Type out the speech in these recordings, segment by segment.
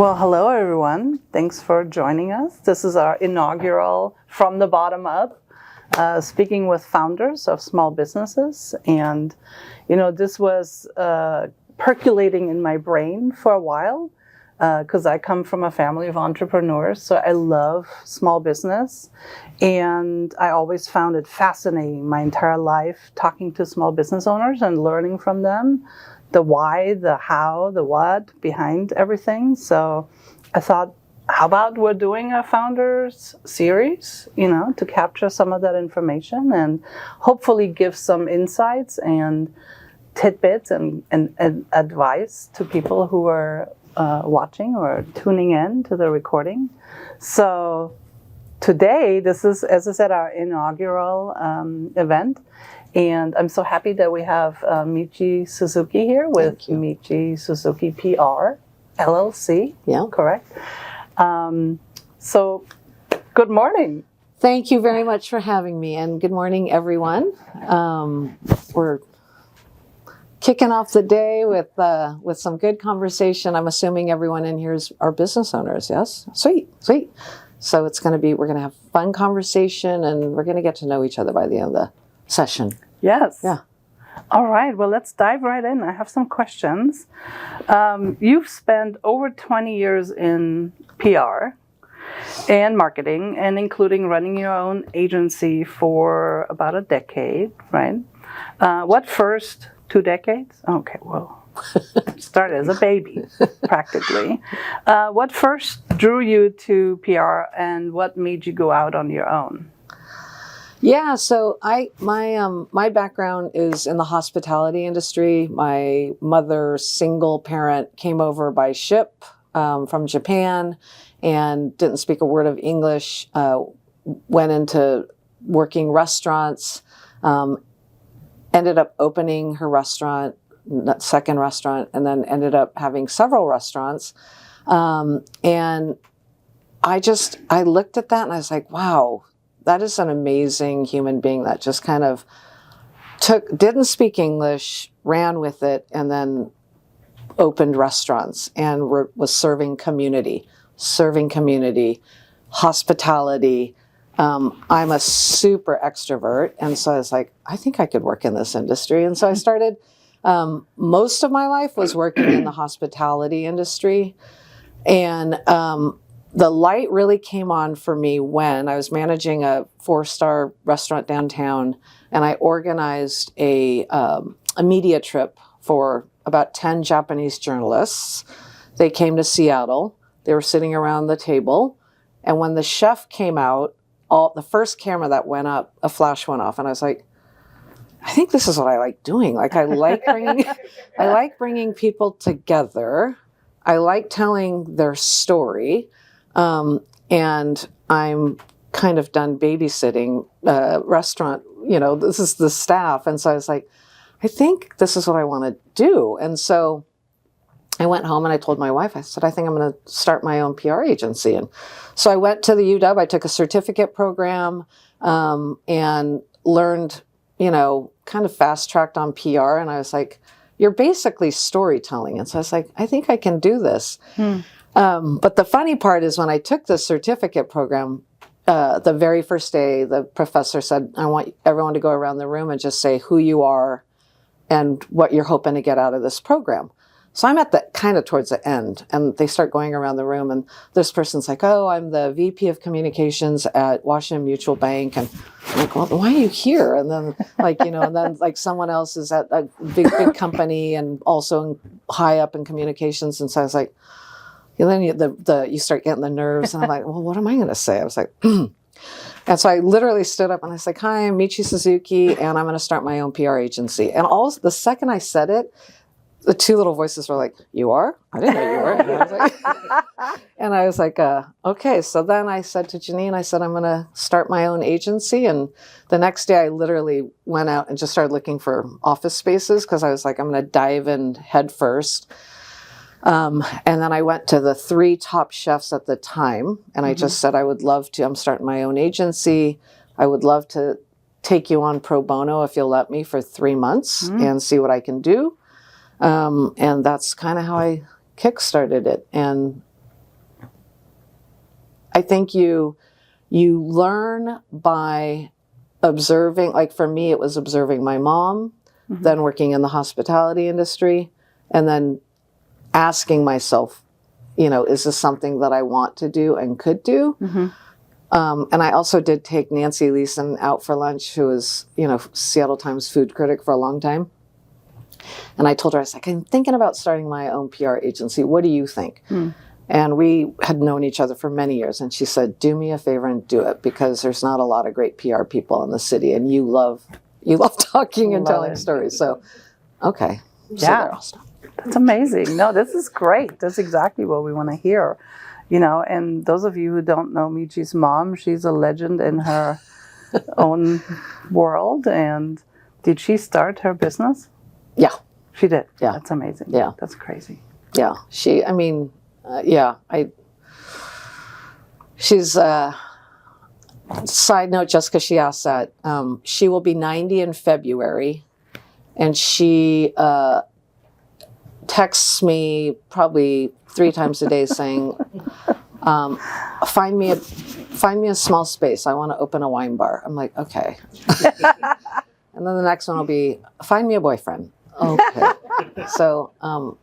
Well, hello everyone. Thanks for joining us. This is our inaugural From the Bottom Up, speaking with founders of small businesses. And, this was percolating in my brain for a while because I come from a family of entrepreneurs. So I love small business. And I always found it fascinating my entire life talking to small business owners and learning from them. The why, the how, the what behind everything. So I thought, how about we're doing a founders series, to capture some of that information and hopefully give some insights and tidbits and advice to people who are watching or tuning in to the recording. So today, this is, as I said, our inaugural event. And I'm so happy that we have Michi Suzuki here with Michi Suzuki PR, LLC. Yeah. Correct? So, good morning. Thank you very much for having me, and good morning, everyone. We're kicking off the day with some good conversation. I'm assuming everyone in here are business owners, yes? Sweet. So we're going to have fun conversation, and we're going to get to know each other by the end of the session. Yes. Yeah. All right. Well, let's dive right in. I have some questions. You've spent over 20 years in PR and marketing, and including running your own agency for about a decade, right? What first 2 decades? Okay, well, started as a baby, practically. What first drew you to PR, and what made you go out on your own? Yeah, so my background is in the hospitality industry. My mother, single parent, came over by ship from Japan and didn't speak a word of English. Went into working restaurants. Ended up opening her restaurant, second restaurant, and then ended up having several restaurants. And I looked at that and I was like, wow. That is an amazing human being that just kind of didn't speak English, ran with it, and then opened restaurants and was serving community, hospitality. I'm a super extrovert, and so I was like, I think I could work in this industry. And so I started, most of my life was working in the hospitality industry. And the light really came on for me when I was managing a 4-star restaurant downtown, and I organized a media trip for about 10 Japanese journalists. They came to Seattle. They were sitting around the table, and when the chef came out, the first camera that went up, a flash went off, and I was like, I think this is what I like doing. Like I like bringing people together. I like telling their story. And I'm kind of done babysitting restaurant, this is the staff. And so I was like, I think this is what I want to do. And so I went home and I told my wife, I said, I think I'm going to start my own PR agency. And so I went to the UW, I took a certificate program, and learned, kind of fast-tracked on PR. And I was like, you're basically storytelling. And so I was like, I think I can do this. But the funny part is when I took the certificate program, the very first day, the professor said, I want everyone to go around the room and just say who you are and what you're hoping to get out of this program. So I'm at the kind of towards the end, and they start going around the room, and this person's like, oh, I'm the VP of communications at Washington Mutual Bank. And I'm like, well, why are you here? And then and then someone else is at a big company and also high up in communications. And so I was like, and then you start getting the nerves, and I'm like, well, what am I going to say? I was like, and so I literally stood up and I was like, hi, I'm Michi Suzuki, and I'm going to start my own PR agency. And the second I said it, the two little voices were like, you are? I didn't know you were. And I was like, okay. So then I said to Janine, I said, I'm going to start my own agency. And the next day I literally went out and just started looking for office spaces because I was like, I'm going to dive in head first. And then I went to the 3 top chefs at the time, and I just said, I'm starting my own agency. I would love to take you on pro bono if you'll let me for 3 months and see what I can do. And that's kind of how I kickstarted it. And I think you learn by observing. Like for me, it was observing my mom, then working in the hospitality industry, and then asking myself, is this something that I want to do and could do? And I also did take Nancy Leeson out for lunch, who was, Seattle Times food critic for a long time. And I told her, I was like, I'm thinking about starting my own PR agency. What do you think? And we had known each other for many years. And she said, do me a favor and do it, because there's not a lot of great PR people in the city. And you love talking and telling stories. So, okay. So there, I'll stop. That's amazing. No, this is great. That's exactly what we want to hear. And those of you who don't know Michi's mom, she's a legend in her own world. And did she start her business? Yeah. She did? Yeah. That's amazing. Yeah. That's crazy. Yeah. She's, side note, just because she asked that, she will be 90 in February, and she texts me probably 3 times a day saying, find me a small space. I want to open a wine bar. I'm like, okay. And then the next one will be, find me a boyfriend. Okay. So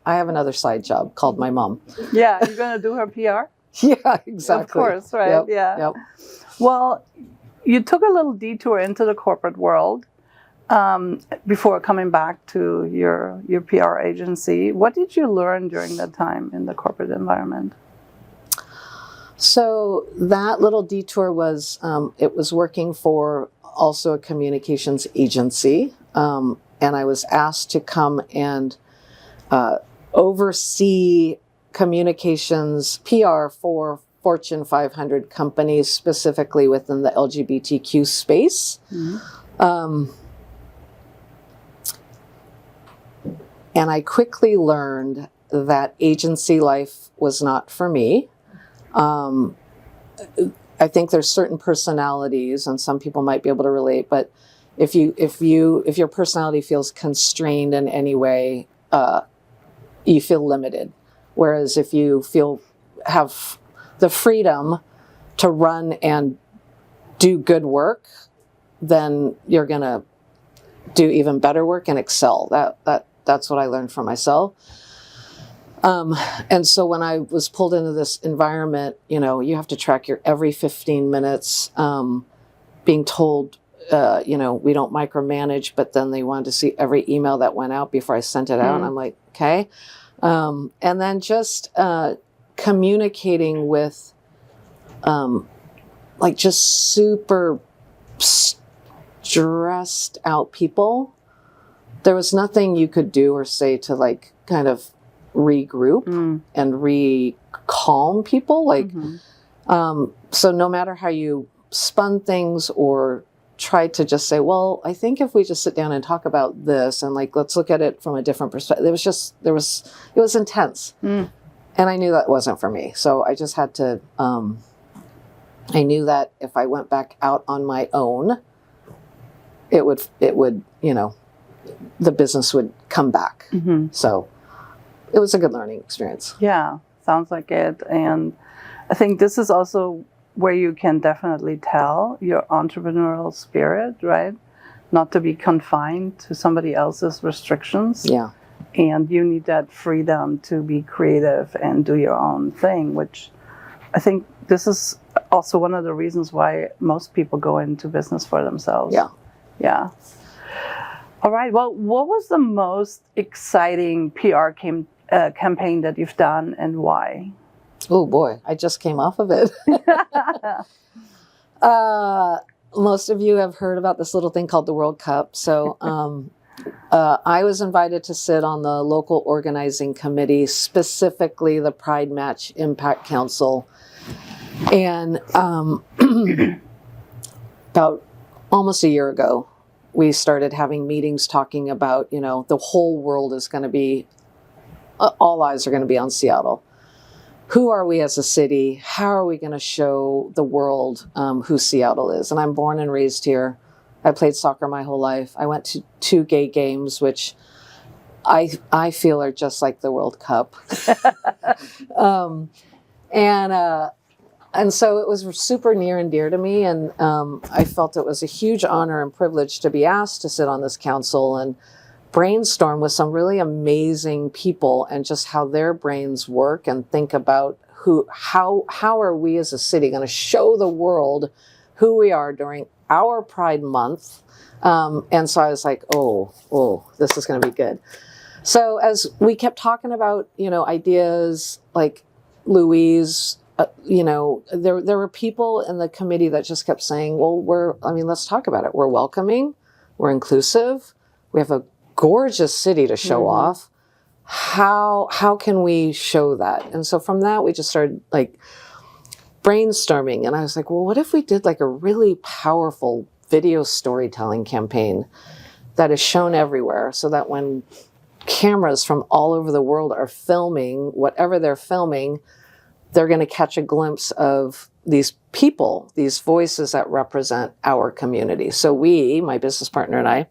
I have another side job called my mom. Yeah, you're going to do her PR? Yeah, exactly. Of course, right? Yep, yeah. Yep. Well, you took a little detour into the corporate world before coming back to your PR agency. What did you learn during that time in the corporate environment? So that little detour was, it was working for also a communications agency. And I was asked to come and oversee communications PR for Fortune 500 companies, specifically within the LGBTQ space. And I quickly learned that agency life was not for me. I think there's certain personalities, and some people might be able to relate, but if your personality feels constrained in any way, you feel limited. Whereas if you have the freedom to run and do good work, then you're gonna do even better work and excel. That's what I learned from myself. And so when I was pulled into this environment, you have to track your every 15 minutes, being told, we don't micromanage, but then they wanted to see every email that went out before I sent it out. And I'm like, okay. And then just communicating with just super stressed out people. There was nothing you could do or say to kind of regroup and re-calm people. So no matter how you spun things or tried to just say, well, I think if we just sit down and talk about this and let's look at it from a different perspective, it was intense. And I knew that wasn't for me. So I just had to, I knew that if I went back out on my own, it would, the business would come back. So it was a good learning experience. Yeah, sounds like it. And I think this is also where you can definitely tell your entrepreneurial spirit, right? Not to be confined to somebody else's restrictions. Yeah. And you need that freedom to be creative and do your own thing, which I think this is also one of the reasons why most people go into business for themselves. Yeah. Yeah. All right. Well, what was the most exciting PR campaign that you've done, and why? Oh boy, I just came off of it. Most of you have heard about this little thing called the World Cup. So I was invited to sit on the local organizing committee, specifically the Pride Match Impact Council. And about almost a year ago, we started having meetings talking about, the whole world is going to be, all eyes are going to be on Seattle. Who are we as a city? How are we going to show the world who Seattle is? And I'm born and raised here. I played soccer my whole life. I went to 2 gay games, which I feel are just like the World Cup. And so it was super near and dear to me. And I felt it was a huge honor and privilege to be asked to sit on this council and brainstorm with some really amazing people and just how their brains work and think about how are we as a city going to show the world who we are during our Pride Month. And so I was like, oh, this is going to be good. So as we kept talking about, ideas like Louise, there were people in the committee that just kept saying, well, let's talk about it. We're welcoming, we're inclusive, we have a gorgeous city to show off. How can we show that? And so from that, we just started like brainstorming. And I was like, well, what if we did like a really powerful video storytelling campaign that is shown everywhere so that when cameras from all over the world are filming whatever they're filming, they're going to catch a glimpse of these people, these voices that represent our community. So we, my business partner and I,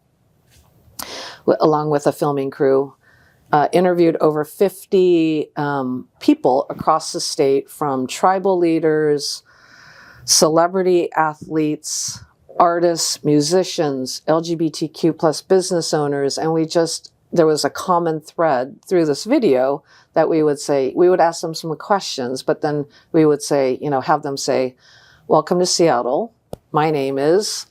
along with a filming crew, interviewed over 50 people across the state, from tribal leaders, celebrity athletes, artists, musicians, LGBTQ plus business owners, and there was a common thread through this video that we would ask them some questions, but then we would say, have them say, welcome to Seattle, my name is,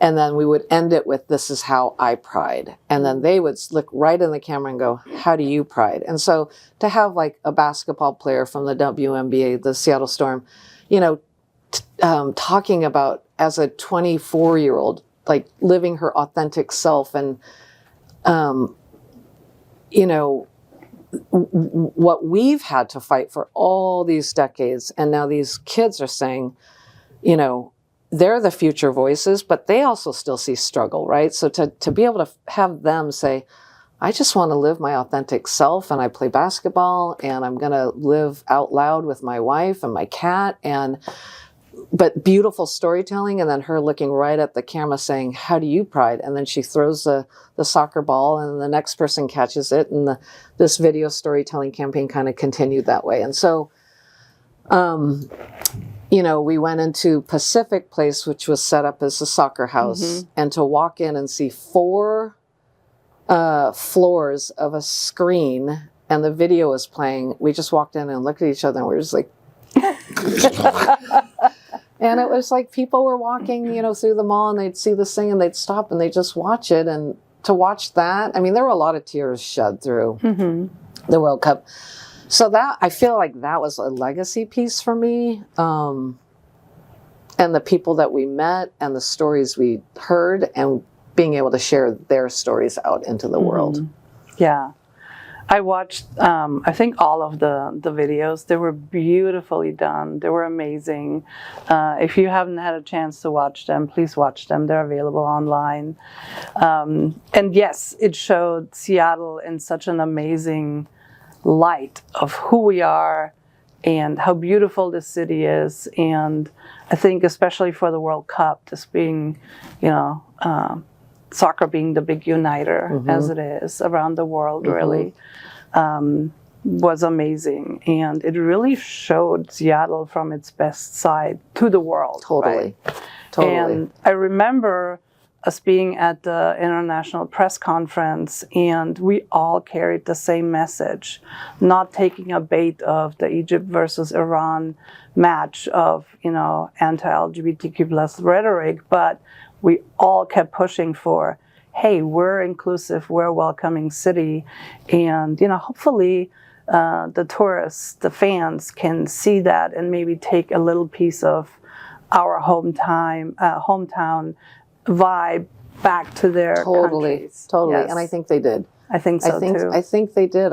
and then we would end it with, this is how I pride. And then they would look right in the camera and go, how do you pride? And so to have like a basketball player from the WNBA, the Seattle Storm, talking about as a 24-year-old, like living her authentic self and, what we've had to fight for all these decades. And now these kids are saying, they're the future voices, but they also still see struggle, right? So to be able to have them say, I just want to live my authentic self, and I play basketball, and I'm going to live out loud with my wife and my cat, but beautiful storytelling, and then her looking right at the camera saying, how do you pride? And then she throws the soccer ball, and the next person catches it, and this video storytelling campaign kind of continued that way. And so, we went into Pacific Place, which was set up as a soccer house, and to walk in and see 4 floors of a screen, and the video was playing, we just walked in and looked at each other, and we were just like, and it was like people were walking, through the mall, and they'd see this thing and they'd stop and they'd just watch it. And to watch that, there were a lot of tears shed through the World Cup. So that, I feel like that was a legacy piece for me. And the people that we met and the stories we heard and being able to share their stories out into the world. Yeah. I watched, I think all of the videos. They were beautifully done. They were amazing. If you haven't had a chance to watch them, please watch them. They're available online. And yes, it showed Seattle in such an amazing light of who we are and how beautiful this city is. And I think especially for the World Cup, this being, soccer being the big uniter as it is around the world, really, was amazing. And it really showed Seattle from its best side to the world. Totally. Right? Totally. And I remember us being at the International Press Conference, and we all carried the same message, not taking a bait of the Egypt versus Iran match of, anti-LGBTQ plus rhetoric, but we all kept pushing for, hey, we're inclusive, we're a welcoming city. And, hopefully the tourists, the fans can see that and maybe take a little piece of our hometown vibe back to their countries. Totally. Yes. And I think they did. I think so too. I think they did.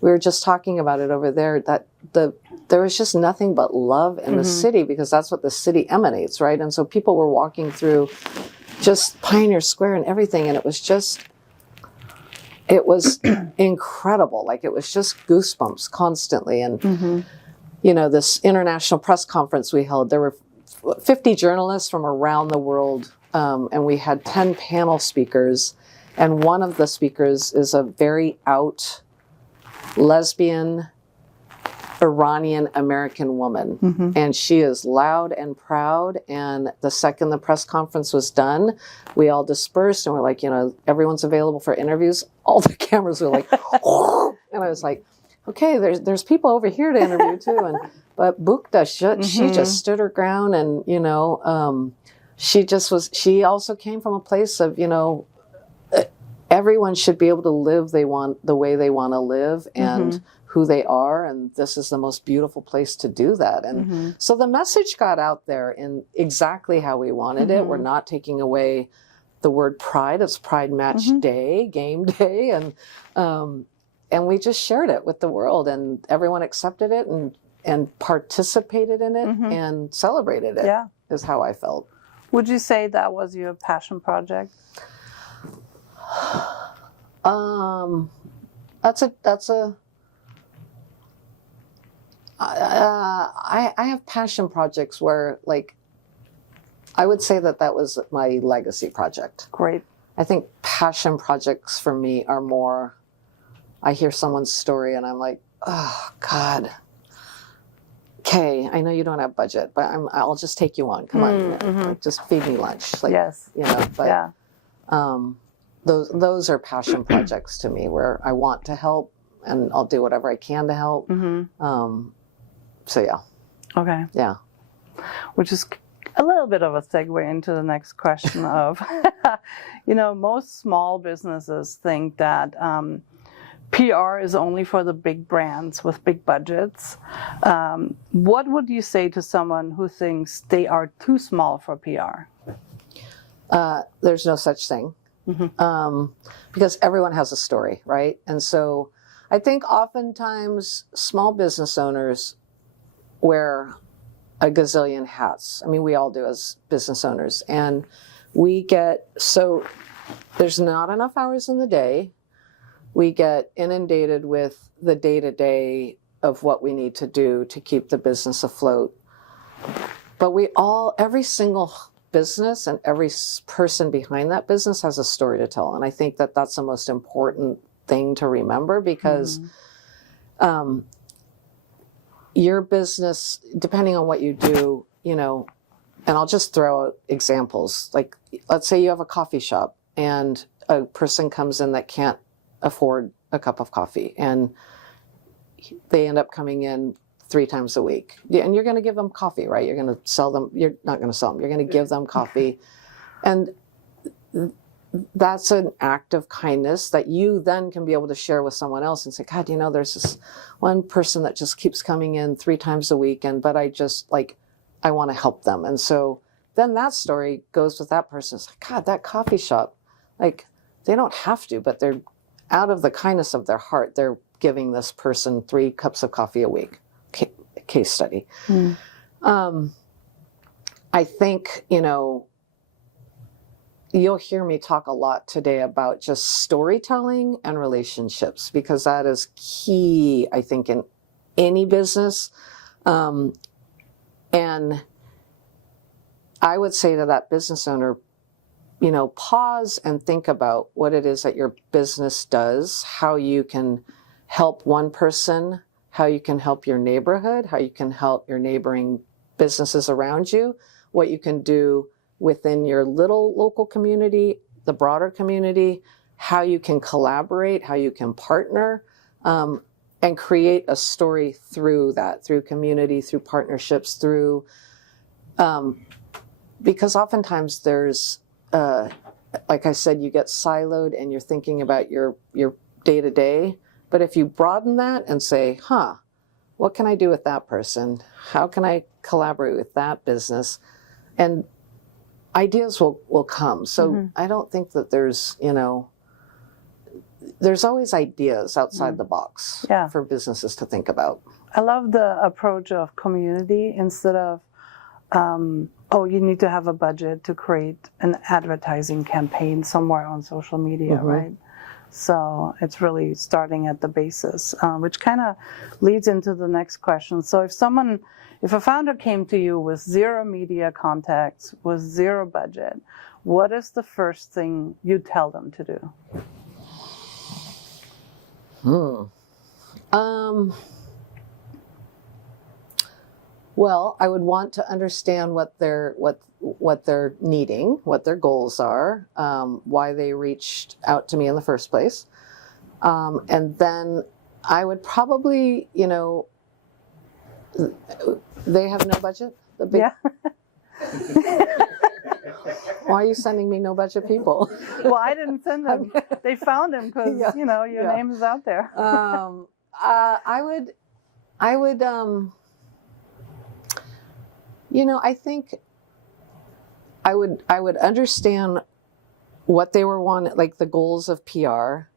We were just talking about it over there, that there was just nothing but love in the city, because that's what the city emanates, right? And so people were walking through just Pioneer Square and everything, and it was incredible. Like, it was just goosebumps constantly. And, this international press conference we held, there were 50 journalists from around the world, and we had 10 panel speakers. And one of the speakers is a very out lesbian, Iranian American woman, and she is loud and proud. And the second the press conference was done, we all dispersed and we're like, everyone's available for interviews. All the cameras were like, and I was like, okay, there's people over here to interview too. But Bukta, she just stood her ground, and she also came from a place of everyone should be able to live the way they want to live, and who they are, and this is the most beautiful place to do that. And so the message got out there in exactly how we wanted it. We're not taking away the word pride. It's Pride Match Day, game day, and we just shared it with the world, and everyone accepted it and participated in it and celebrated it. Yeah, is how I felt. Would you say that was your passion project? I have passion projects where, like, I would say that was my legacy project. Great. I think passion projects for me are more, I hear someone's story and I'm like, oh God, okay, I know you don't have budget, but I'll just take you on. Come on, like, just feed me lunch. Like, yes. But those are passion projects to me, where I want to help and I'll do whatever I can to help. So yeah. Okay. Yeah. Which is a little bit of a segue into the next question of, most small businesses think that PR is only for the big brands with big budgets. What would you say to someone who thinks they are too small for PR? There's no such thing, because everyone has a story, right? And so I think oftentimes small business owners wear a gazillion hats. I mean, we all do as business owners. And so there's not enough hours in the day. We get inundated with the day-to-day of what we need to do to keep the business afloat. But every single business and every person behind that business has a story to tell. And I think that that's the most important thing to remember, because your business, depending on what you do, and I'll just throw out examples. Like, let's say you have a coffee shop and a person comes in that can't afford a cup of coffee, and they end up coming in 3 times a week. And you're going to give them coffee, right? You're going to sell them. You're not going to sell them. You're going to give them coffee. And that's an act of kindness that you then can be able to share with someone else and say, God, there's this one person that just keeps coming in 3 times a week, but I want to help them. And so then that story goes with that person. It's like, God, that coffee shop, like, they don't have to, but they're out of the kindness of their heart, they're giving this person 3 cups of coffee a week. Case study. I think, you'll hear me talk a lot today about just storytelling and relationships, because that is key, I think, in any business. And I would say to that business owner, pause and think about what it is that your business does, how you can help one person, how you can help your neighborhood, how you can help your neighboring businesses around you, what you can do within your little local community, the broader community, how you can collaborate, how you can partner, and create a story through that, through community, through partnerships, through, because oftentimes there's, like I said, you get siloed and you're thinking about your day-to-day. But if you broaden that and say, what can I do with that person? How can I collaborate with that business? And ideas will come. So I don't think that there's always ideas outside the box for businesses to think about. I love the approach of community instead of, you need to have a budget to create an advertising campaign somewhere on social media, right? So it's really starting at the basis, which kind of leads into the next question. So if a founder came to you with 0 media contacts, with 0 budget, what is the first thing you tell them to do? Well, I would want to understand what they're needing, what their goals are, why they reached out to me in the first place, and then I would probably, they have no budget. Yeah. Why are you sending me no budget people? Well, I didn't send them. They found him because Yeah. your name is out there. I would, I think I would understand what they were wanting, like the goals of PR.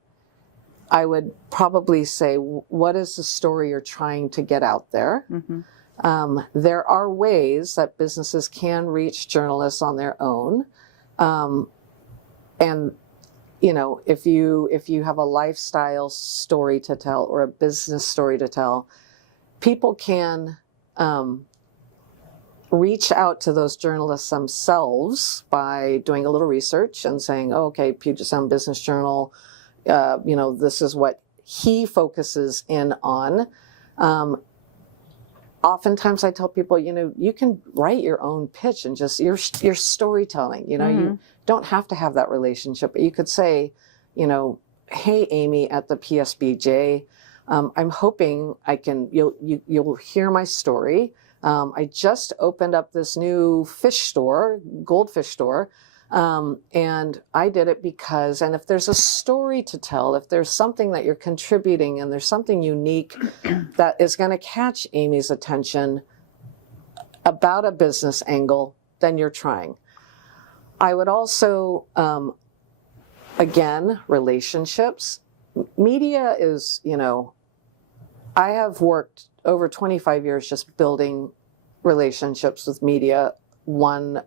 I would probably say, what is the story you're trying to get out there? Mm-hmm. There are ways that businesses can reach journalists on their own. And, if you have a lifestyle story to tell or a business story to tell, people can reach out to those journalists themselves by doing a little research and saying, oh, okay, Puget Sound Business Journal, this is what he focuses in on. Oftentimes I tell people, you can write your own pitch and just your storytelling, you don't have to have that relationship, but you could say, hey, Amy at the PSBJ, I'm hoping you'll hear my story. I just opened up this new goldfish store. And I did it because, and if there's a story to tell, if there's something that you're contributing and there's something unique that is going to catch Amy's attention about a business angle, then you're trying. I would also, again, relationships. Media is, I have worked over 25 years just building relationships with media, one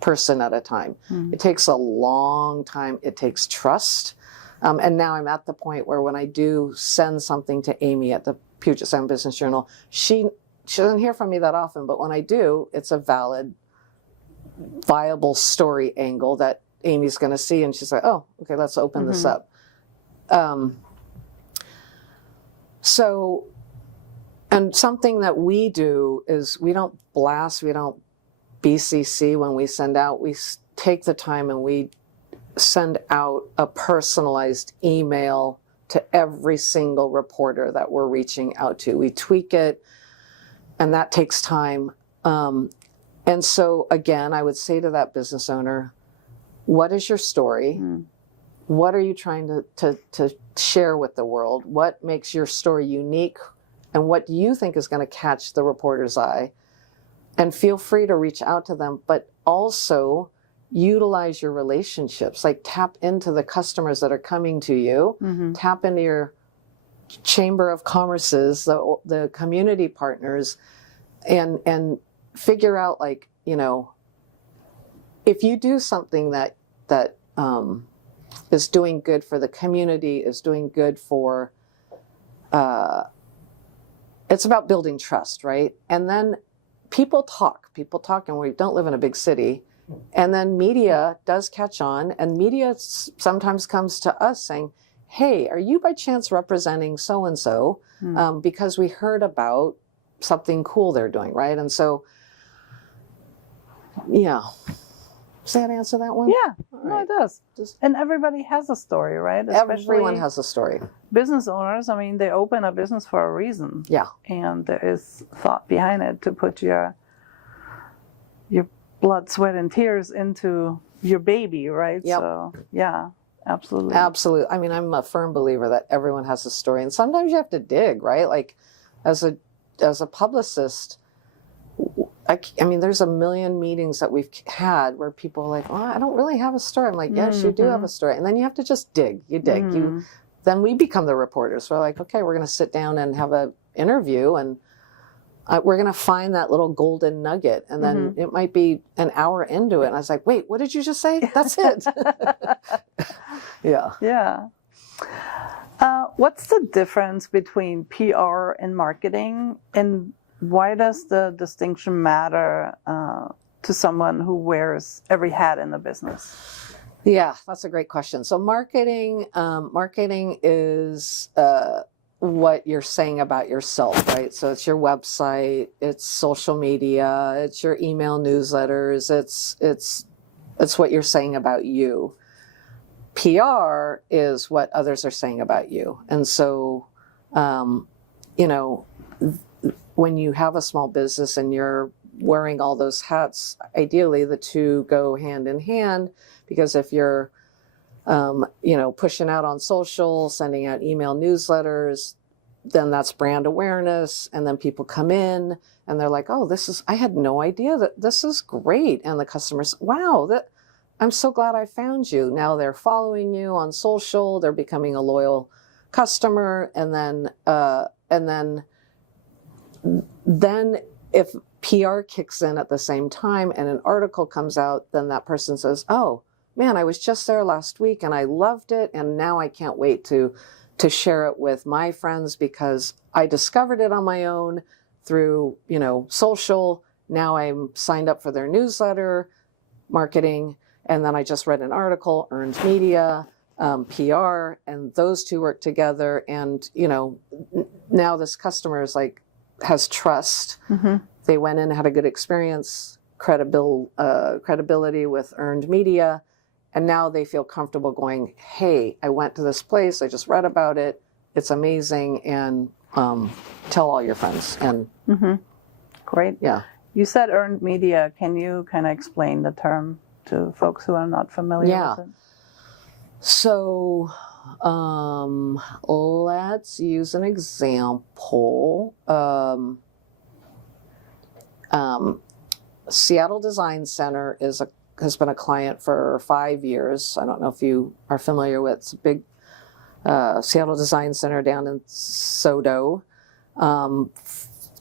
person at a time. It takes a long time. It takes trust. And now I'm at the point where when I do send something to Amy at the Puget Sound Business Journal, she doesn't hear from me that often, but when I do, it's a valid, viable story angle that Amy's going to see. And she's like, oh, okay, let's open this up. And something that we do is we don't blast, we don't BCC when we send out. We take the time and we send out a personalized email to every single reporter that we're reaching out to. We tweak it, and that takes time. And so, again, I would say to that business owner, what is your story? What are you trying to share with the world? What makes your story unique? And what do you think is going to catch the reporter's eye? And feel free to reach out to them, but also utilize your relationships. Like tap into the customers that are coming to you, tap into your chamber of commerces, the community partners, and figure out, like, if you do something that is doing good for the community, is doing good for, it's about building trust, right? And then people talk, and we don't live in a big city. And then media does catch on, and media sometimes comes to us saying, hey, are you by chance representing so-and-so? Because we heard about something cool they're doing, right? And so, yeah. Does that answer that one? Yeah, All no, right. it does. And everybody has a story, right? Especially Everyone has a story. business owners. I mean, they open a business for a reason. Yeah. And there is thought behind it to put your blood, sweat, and tears into your baby, right? Yep. So, yeah, absolutely. Absolutely. I mean, I'm a firm believer that everyone has a story, and sometimes you have to dig, right? Like, as a publicist, I mean, there's a million meetings that we've had where people are like, "Oh, I don't really have a story." I'm like, "Yes, you do have a story," and then you have to just dig. You dig. Then we become the reporters. We're like, "Okay, we're going to sit down and have an interview, and we're going to find that little golden nugget." And then it might be an hour into it, and I was like, "Wait, what did you just say?" That's it. Yeah. Yeah. What's the difference between PR and marketing, and why does the distinction matter to someone who wears every hat in the business? Yeah, that's a great question. So marketing is what you're saying about yourself, right? So it's your website, it's social media, it's your email newsletters, it's what you're saying about you. PR is what others are saying about you. And so, you know, when you have a small business and you're wearing all those hats, ideally the two go hand in hand, because if you're, you know, pushing out on social, sending out email newsletters, then that's brand awareness. And then people come in and they're like, oh, I had no idea that this is great. And the customers, wow, I'm so glad I found you. Now they're following you on social, they're becoming a loyal customer. And then if PR kicks in at the same time and an article comes out, then that person says, oh man, I was just there last week and I loved it. And now I can't wait to share it with my friends because I discovered it on my own through, you know, social. Now I'm signed up for their newsletter marketing. And then I just read an article, earned media, PR, and those two work together. And, you know, now this customer is like, has trust. Mm-hmm. They went in, had a good experience, credibility with earned media. And now they feel comfortable going, hey, I went to this place. I just read about it. It's amazing. And tell all your friends. And mm-hmm. Great. Yeah. You said earned media. Can you kind of explain the term to folks who are not familiar with it? So let's use an example. Seattle Design Center has been a client for 5 years. I don't know if you are familiar with it's a big Seattle Design Center down in SoDo.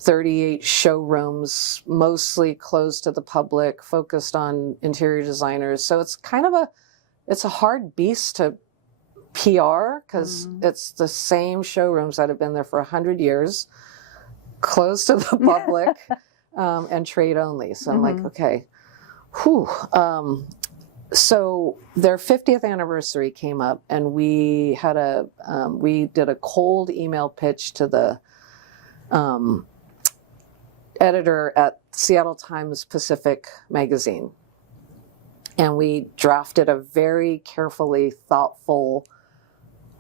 38 showrooms, mostly closed to the public, focused on interior designers. So it's kind of it's a hard beast to PR because it's the same showrooms that have been there for 100 years, closed to the public, and trade only. So I'm like, okay, whew. So their 50th anniversary came up, and we had we did a cold email pitch to the editor at Seattle Times Pacific magazine. And we drafted a very carefully thoughtful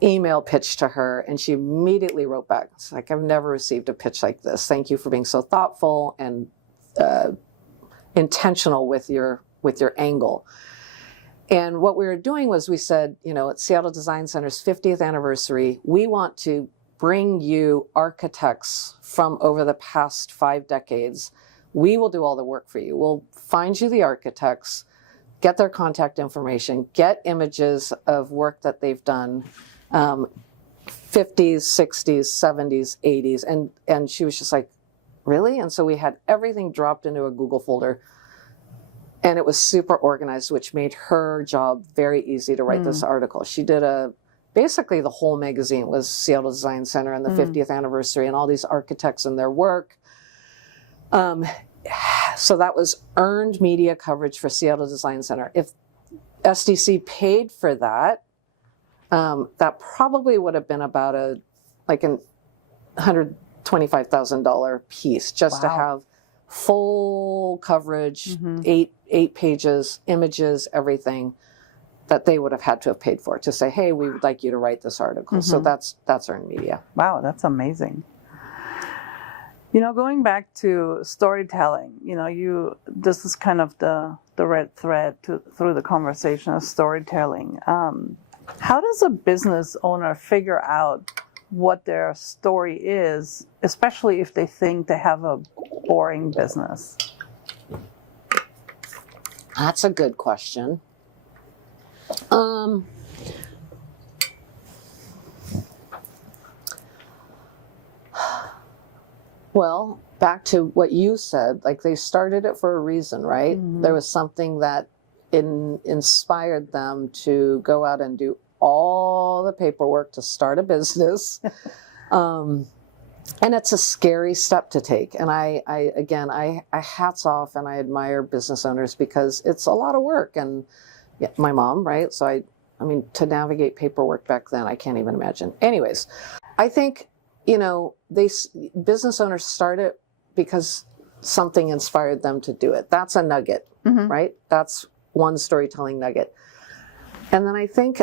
email pitch to her, and she immediately wrote back. It's like, I've never received a pitch like this. Thank you for being so thoughtful and intentional with your angle. And what we were doing was we said, you know, at Seattle Design Center's 50th anniversary, we want to bring you architects from over the past 5 decades. We will do all the work for you. We'll find you the architects, get their contact information, get images of work that they've done, 50s, 60s, 70s, 80s. And she was just like, really? And so we had everything dropped into a Google folder, and it was super organized, which made her job very easy to write this article. She did basically the whole magazine was Seattle Design Center and the 50th anniversary and all these architects and their work. So that was earned media coverage for Seattle Design Center. If SDC paid for that, that probably would have been about $125,000 piece just to have full coverage, 8 pages, images, everything that they would have had to have paid for to say, hey, we would like you to write this article. So that's earned media. Wow, that's amazing. You know, going back to storytelling, you know, this is kind of the red thread through the conversation of storytelling. How does a business owner figure out what their story is, especially if they think they have a boring business? That's a good question. Well, back to what you said, like they started it for a reason, right? There was something that inspired them to go out and do all the paperwork to start a business. And it's a scary step to take. And I hats off, and I admire business owners because it's a lot of work. And my mom, right? So I mean, to navigate paperwork back then, I can't even imagine. Anyways, I think you know, business owners start it because something inspired them to do it. That's a nugget, right? That's one storytelling nugget. And then I think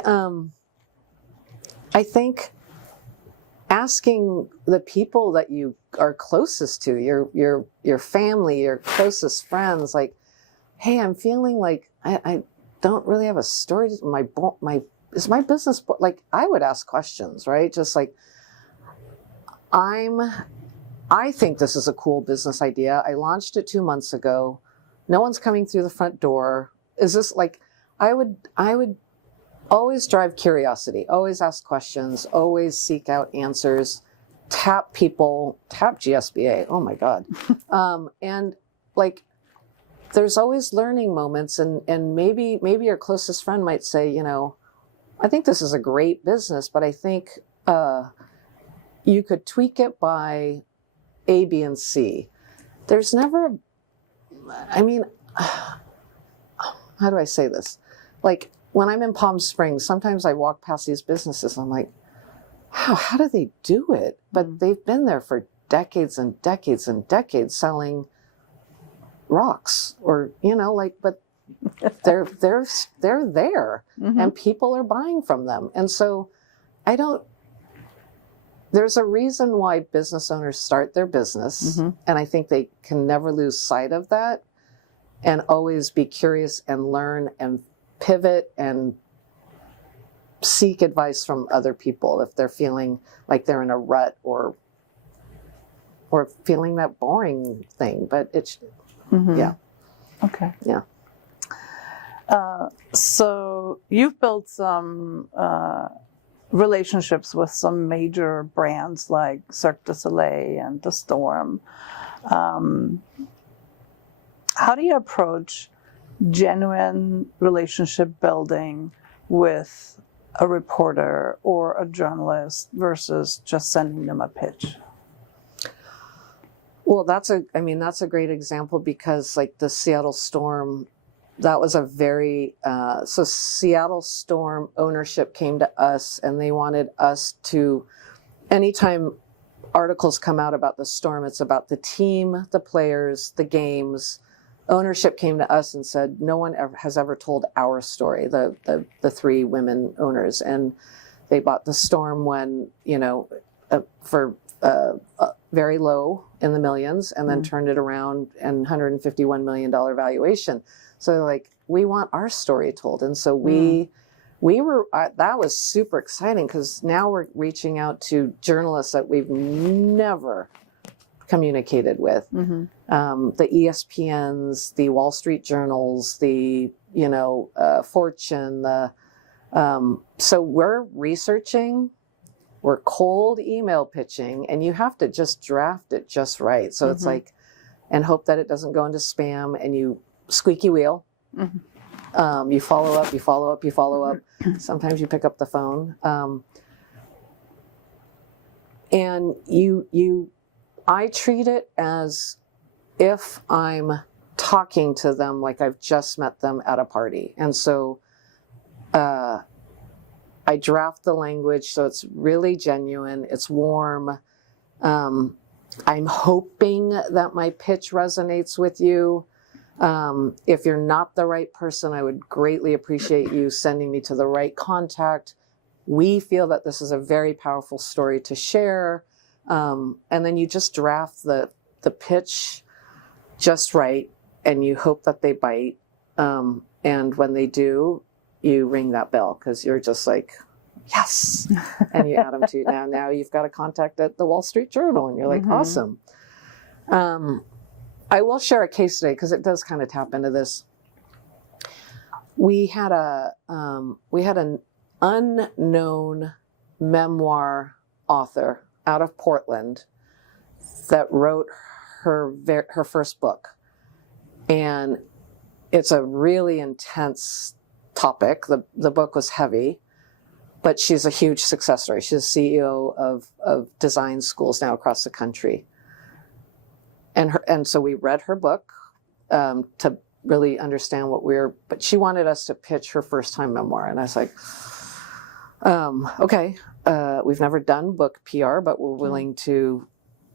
asking the people that you are closest to, your family, your closest friends, like, hey, I'm feeling like I don't really have a story. Is my business, like, I would ask questions, right? Just like, I think this is a cool business idea. I launched it 2 months ago. No one's coming through the front door. Is this like, I would always drive curiosity, always ask questions, always seek out answers, tap people, tap GSBA. Oh my God. And like, there's always learning moments, and maybe your closest friend might say, you know, I think this is a great business, but I think you could tweak it by A, B, and C. There's never, I mean, how do I say this? Like, when I'm in Palm Springs, sometimes I walk past these businesses and I'm like, wow, how do they do it? But they've been there for decades and decades and decades selling rocks, or, you know, like, but they're there and people are buying from them. And so there's a reason why business owners start their business. And I think they can never lose sight of that, and always be curious and learn and pivot and seek advice from other people if they're feeling like they're in a rut or feeling that boring thing. But it's, yeah. Okay. Yeah. So you've built some relationships with some major brands like Cirque du Soleil and The Storm. How do you approach genuine relationship building with a reporter or a journalist versus just sending them a pitch? Well, that's a great example, because like the Seattle Storm, that was a very, so Seattle Storm ownership came to us, and they wanted us to, anytime articles come out about the Storm, it's about the team, the players, the games. Ownership came to us and said, no one has ever told our story, the three women owners. And they bought the Storm when, you know, for very low in the millions, and then turned it around and $151 million valuation. So they're like, we want our story told. And so we were, that was super exciting, because now we're reaching out to journalists that we've never communicated with. The ESPNs, the Wall Street Journals, the, you know, Fortune, so we're researching, we're cold email pitching, and you have to just draft it just right. So it's like, and hope that it doesn't go into spam, and you squeaky wheel. You follow up, you follow up, you follow up. Sometimes you pick up the phone. And I treat it as if I'm talking to them like I've just met them at a party. And so I draft the language so it's really genuine, it's warm. I'm hoping that my pitch resonates with you. If you're not the right person, I would greatly appreciate you sending me to the right contact. We feel that this is a very powerful story to share. And then you just draft the pitch just right, and you hope that they bite. And when they do, you ring that bell, because you're just like, yes. And you add them to, now you've got a contact at the Wall Street Journal, and you're like, awesome. I will share a case today, because it does kind of tap into this. We had an unknown memoir author out of Portland that wrote her first book, and it's a really intense topic. The book was heavy, but she's a huge success story. She's CEO of design schools now across the country. And so we read her book to really understand but she wanted us to pitch her first time memoir. And I was like, okay, we've never done book PR, but we're willing to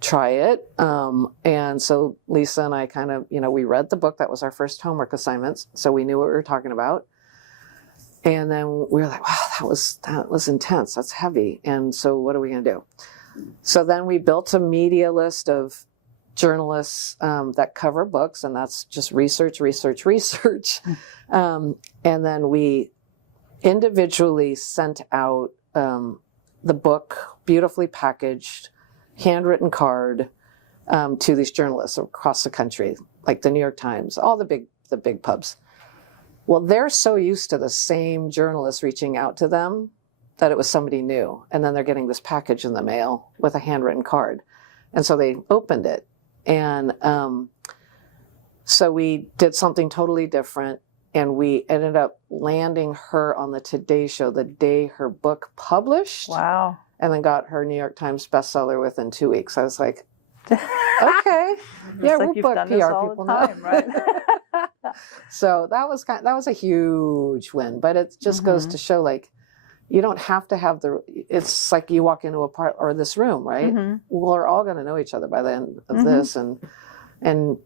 try it. And so Lisa and I kind of, we read the book. That was our first homework assignments. So we knew what we were talking about. And then we were like, wow, that was intense. That's heavy. And so what are we going to do? So then we built a media list of journalists that cover books, and that's just research. And then we individually sent out the book, beautifully packaged, handwritten card to these journalists across the country, like the New York Times, all the big pubs. Well, they're so used to the same journalists reaching out to them that it was somebody new. And then they're getting this package in the mail with a handwritten card. And so they opened it. And so we did something totally different. And we ended up landing her on the Today Show the day her book published. Wow. And then got her New York Times bestseller within 2 weeks. I was like, okay. Yeah, we're book PR people now. Right? So that was a huge win, but it just goes to show, like, you don't have to have it's like you walk into this room, right? We're all going to know each other by the end of this, and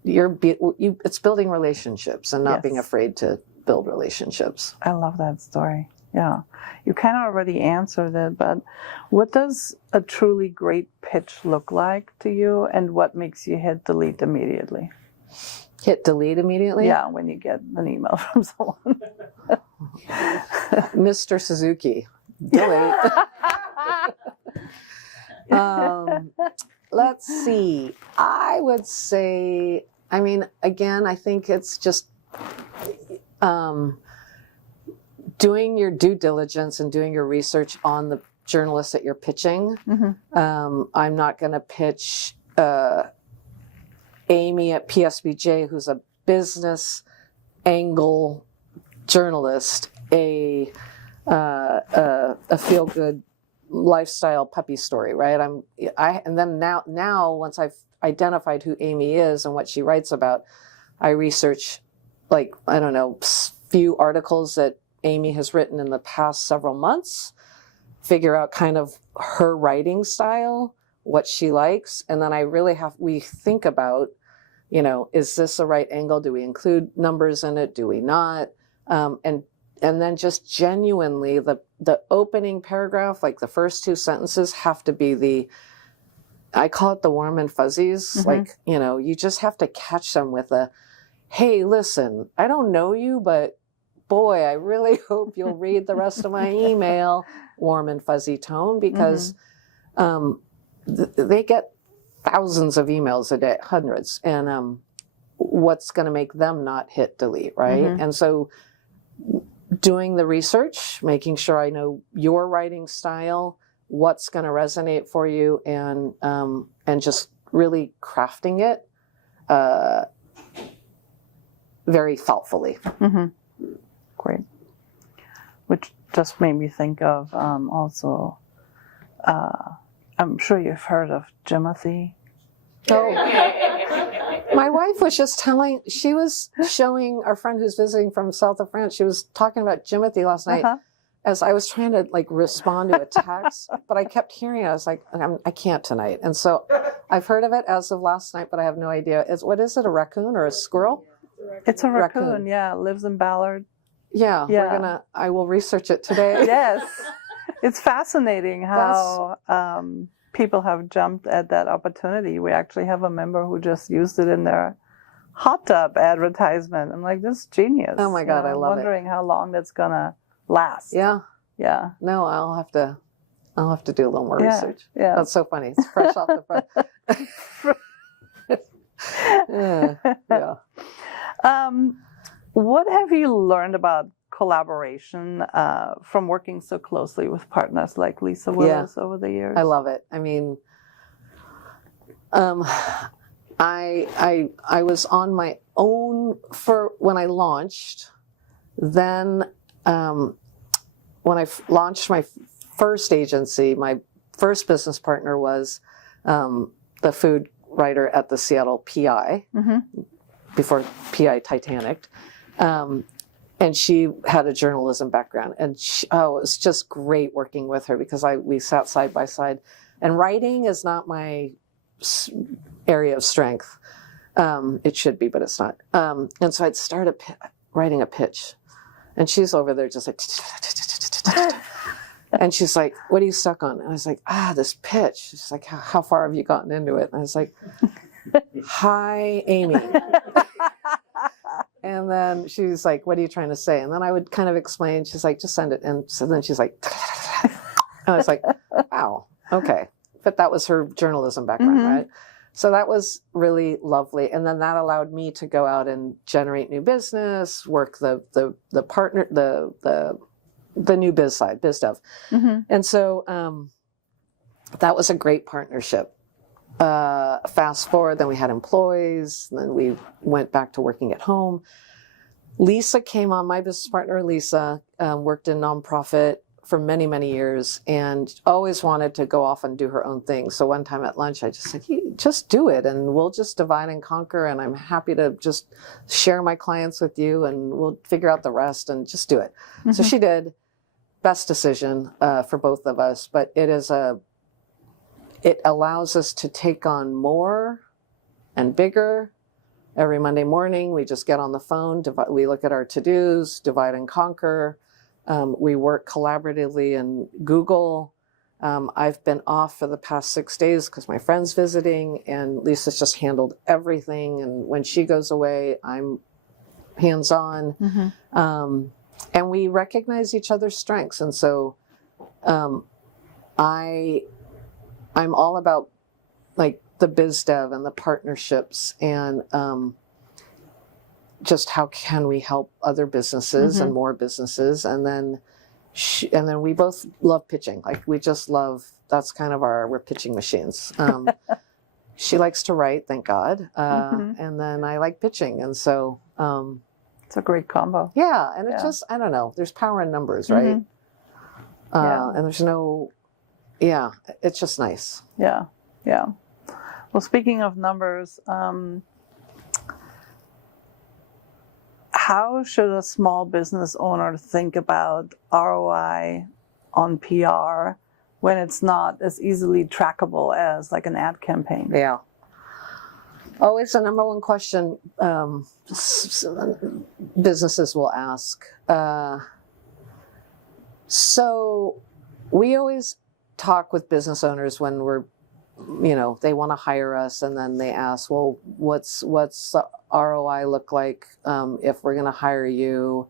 it's building relationships and not being afraid to build relationships. I love that story. Yeah. You kind of already answered it, but what does a truly great pitch look like to you, and what makes you hit delete immediately? Hit delete immediately? Yeah, when you get an email from someone. Mr. Suzuki, delete. Let's see. I would say, again, I think it's just doing your due diligence and doing your research on the journalists that you're pitching. I'm not going to pitch Amy at PSBJ, who's a business angle journalist, a feel-good lifestyle puppy story, right? And then now once I've identified who Amy is and what she writes about, I research, like, I don't know, few articles that Amy has written in the past several months, figure out kind of her writing style, what she likes, and then we think about, is this the right angle? Do we include numbers in it? Do we not? And then just genuinely, the opening paragraph, like the first two sentences, have to be I call it the warm and fuzzies. Like, you just have to catch them with hey, listen, I don't know you, but boy, I really hope you'll read the rest of my email, warm and fuzzy tone, because they get thousands of emails a day, hundreds, and what's going to make them not hit delete, right? And so doing the research, making sure I know your writing style, what's going to resonate for you, and just really crafting it very thoughtfully. Great. Which just made me think of also, I'm sure you've heard of Jimothy. Oh. My wife was just she was showing our friend who's visiting from south of France, she was talking about Jimothy last night as I was trying to, like, respond to a text, but I kept hearing it. I was like, I can't tonight. And so I've heard of it as of last night, but I have no idea. What is it, a raccoon or a squirrel? It's a raccoon, yeah. Lives in Ballard. Yeah. I will research it today. Yes. It's fascinating how people have jumped at that opportunity. We actually have a member who just used it in their hot tub advertisement. I'm like, this is genius. Oh my God, I love it. Wondering how long that's gonna last. Yeah. Yeah. No, I'll have to do a little more research. Yeah. That's so funny. It's fresh off the front. Yeah. What have you learned about collaboration from working so closely with partners like Lisa Willis over the years? I love it. I was on my own when I launched. Then when I launched my first agency, my first business partner was the food writer at the Seattle PI, before PI Titanic. and she had a journalism background, and it was just great working with her because we sat side by side, and writing is not my area of strength. It should be, but it's not. And so I'd start writing a pitch, and she's over there just like, and she's like, "What are you stuck on?" And I was like, "This pitch." She's like, "How far have you gotten into it?" And I was like, "Hi, Amy." And then she's like, "What are you trying to say?" And then I would kind of explain. She's like, "Just send it." And so then she's like, and I was like, "Wow, okay." But that was her journalism background, right? So that was really lovely. And then that allowed me to go out and generate new business, work the partner, the new biz side, biz dev. And so that was a great partnership. Fast forward, then we had employees, then we went back to working at home. Lisa came on, my business partner, Lisa, worked in nonprofit for many, many years and always wanted to go off and do her own thing. So one time at lunch, I just said, just do it and we'll just divide and conquer. And I'm happy to just share my clients with you and we'll figure out the rest and just do it. So she did. Best decision for both of us, but it allows us to take on more and bigger. Every Monday morning, we just get on the phone, we look at our to-dos, divide and conquer. We work collaboratively in Google. I've been off for the past 6 days because my friend's visiting, and Lisa's just handled everything. And when she goes away, I'm hands-on. And we recognize each other's strengths. And so I'm all about like the biz dev and the partnerships and just how can we help other businesses and more businesses. And then we both love pitching. Like we just love, that's kind of we're pitching machines. She likes to write, thank God. And then I like pitching. And so it's a great combo. Yeah. And it just, I don't know, there's power in numbers, right? And there's no, it's just nice. Yeah. Well, speaking of numbers, how should a small business owner think about ROI on PR when it's not as easily trackable as like an ad campaign? Yeah. Always the number one question businesses will ask. So we always talk with business owners when they want to hire us, and then they ask, well, what's the ROI look like if we're going to hire you?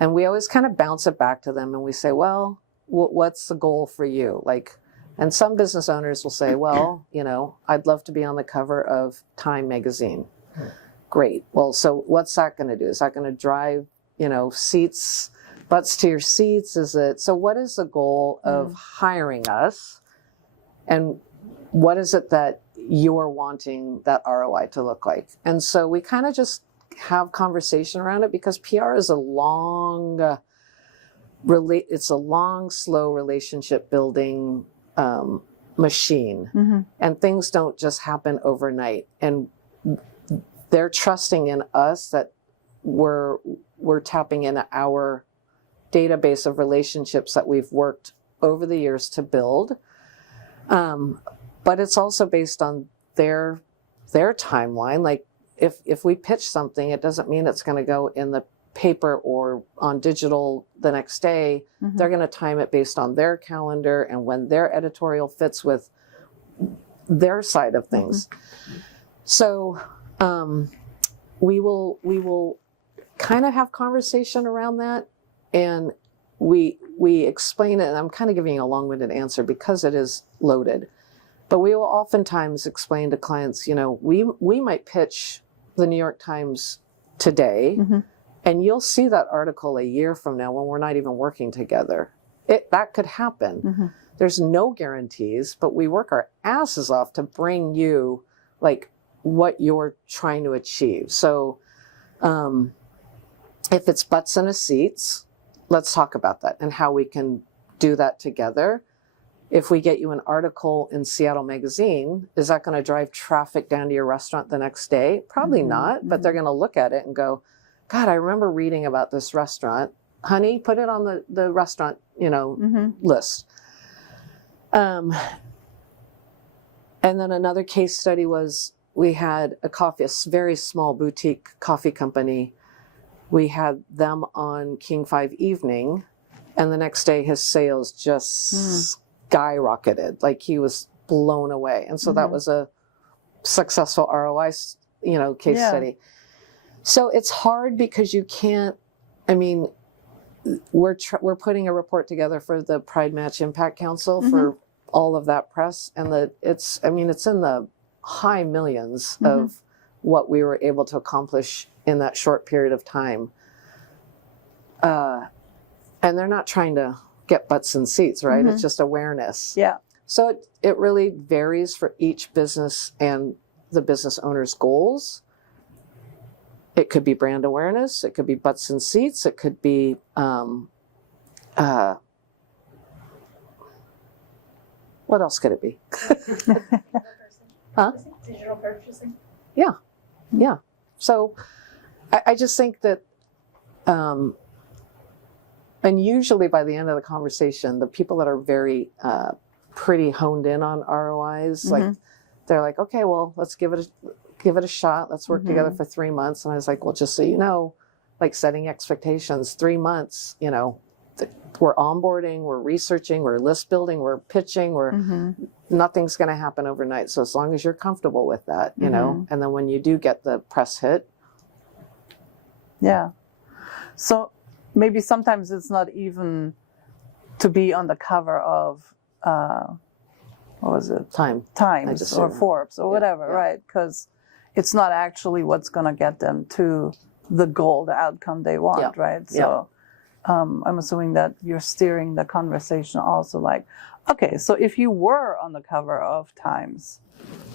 And we always kind of bounce it back to them, and we say, well, what's the goal for you? And some business owners will say, well, I'd love to be on the cover of Time magazine. Great. Well, so what's that going to do? Is that going to drive, butts to your seats? So what is the goal of hiring us? And what is it that you're wanting that ROI to look like? And so we kind of just have conversation around it because PR is a long, slow relationship building machine, and things don't just happen overnight. And they're trusting in us that we're tapping into our database of relationships that we've worked over the years to build. But it's also based on their timeline. Like if we pitch something, it doesn't mean it's going to go in the paper or on digital the next day. They're going to time it based on their calendar and when their editorial fits with their side of things. So we will kind of have conversation around that, and we explain it. And I'm kind of giving a long-winded answer because it is loaded. But we will oftentimes explain to clients, we might pitch the New York Times today, and you'll see that article a year from now when we're not even working together. That could happen. There's no guarantees, but we work our asses off to bring you like what you're trying to achieve. So if it's butts in the seats, let's talk about that and how we can do that together. If we get you an article in Seattle Magazine, is that going to drive traffic down to your restaurant the next day? Probably not, but they're going to look at it and go, God, I remember reading about this restaurant. Honey, put it on the restaurant, list. And then another case study was we had a very small boutique coffee company. We had them on King 5 evening, and the next day his sales just skyrocketed. Like he was blown away. And so that was a successful ROI, case study. So it's hard because you can't, we're putting a report together for the Pride Match Impact Council for all of that press, and it's in the high millions of what we were able to accomplish in that short period of time. And they're not trying to get butts in seats, right? It's just awareness. Yeah. So it really varies for each business and the business owner's goals. It could be brand awareness. It could be butts in seats. It could be what else could it be? Huh? Digital purchasing. Yeah. So I just think that, and usually by the end of the conversation, the people that are very pretty honed in on ROIs, like they're like, okay, well, let's give it a shot. Let's work together for 3 months. And I was like, well, just so you know, like setting expectations, 3 months, we're onboarding, we're researching, we're list building, we're pitching, nothing's going to happen overnight. So as long as you're comfortable with that, and then when you do get the press hit. Yeah. So maybe sometimes it's not even to be on the cover of, what was it? Times or Forbes or whatever, right? Because it's not actually what's going to get them to the goal, the outcome they want, right? So I'm assuming that you're steering the conversation also like, okay, so if you were on the cover of Times,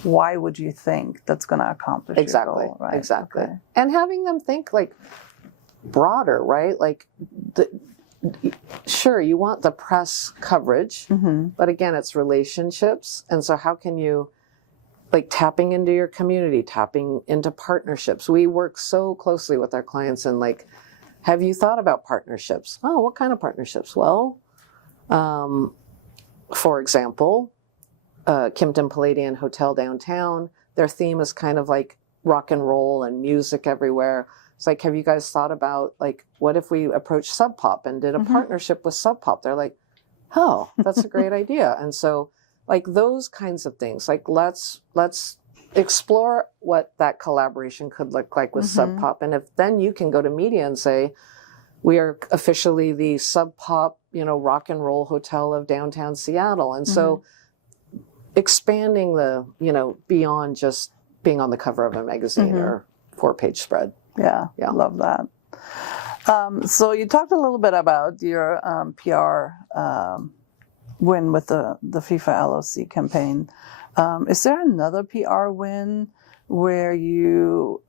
why would you think that's going to accomplish your goal, right? Exactly. Okay. And having them think like broader, right? Like sure, you want the press coverage, but again, it's relationships. And so how can you, like, tapping into your community, tapping into partnerships? We work so closely with our clients, and like, have you thought about partnerships? Oh, what kind of partnerships? Well, for example, Kimpton Palladian Hotel downtown, their theme is kind of like rock and roll and music everywhere. It's like, have you guys thought about, like, what if we approached Sub Pop and did a partnership with Sub Pop? They're like, oh, that's a great idea. And so, like, those kinds of things, like, let's explore what that collaboration could look like with Sub Pop. And if then you can go to media and say, we are officially the Sub Pop, rock and roll hotel of downtown Seattle. And so expanding the, beyond just being on the cover of a magazine or 4-page spread. Yeah, love that. So you talked a little bit about your PR win with the FIFA LOC campaign. Is there another PR win where you're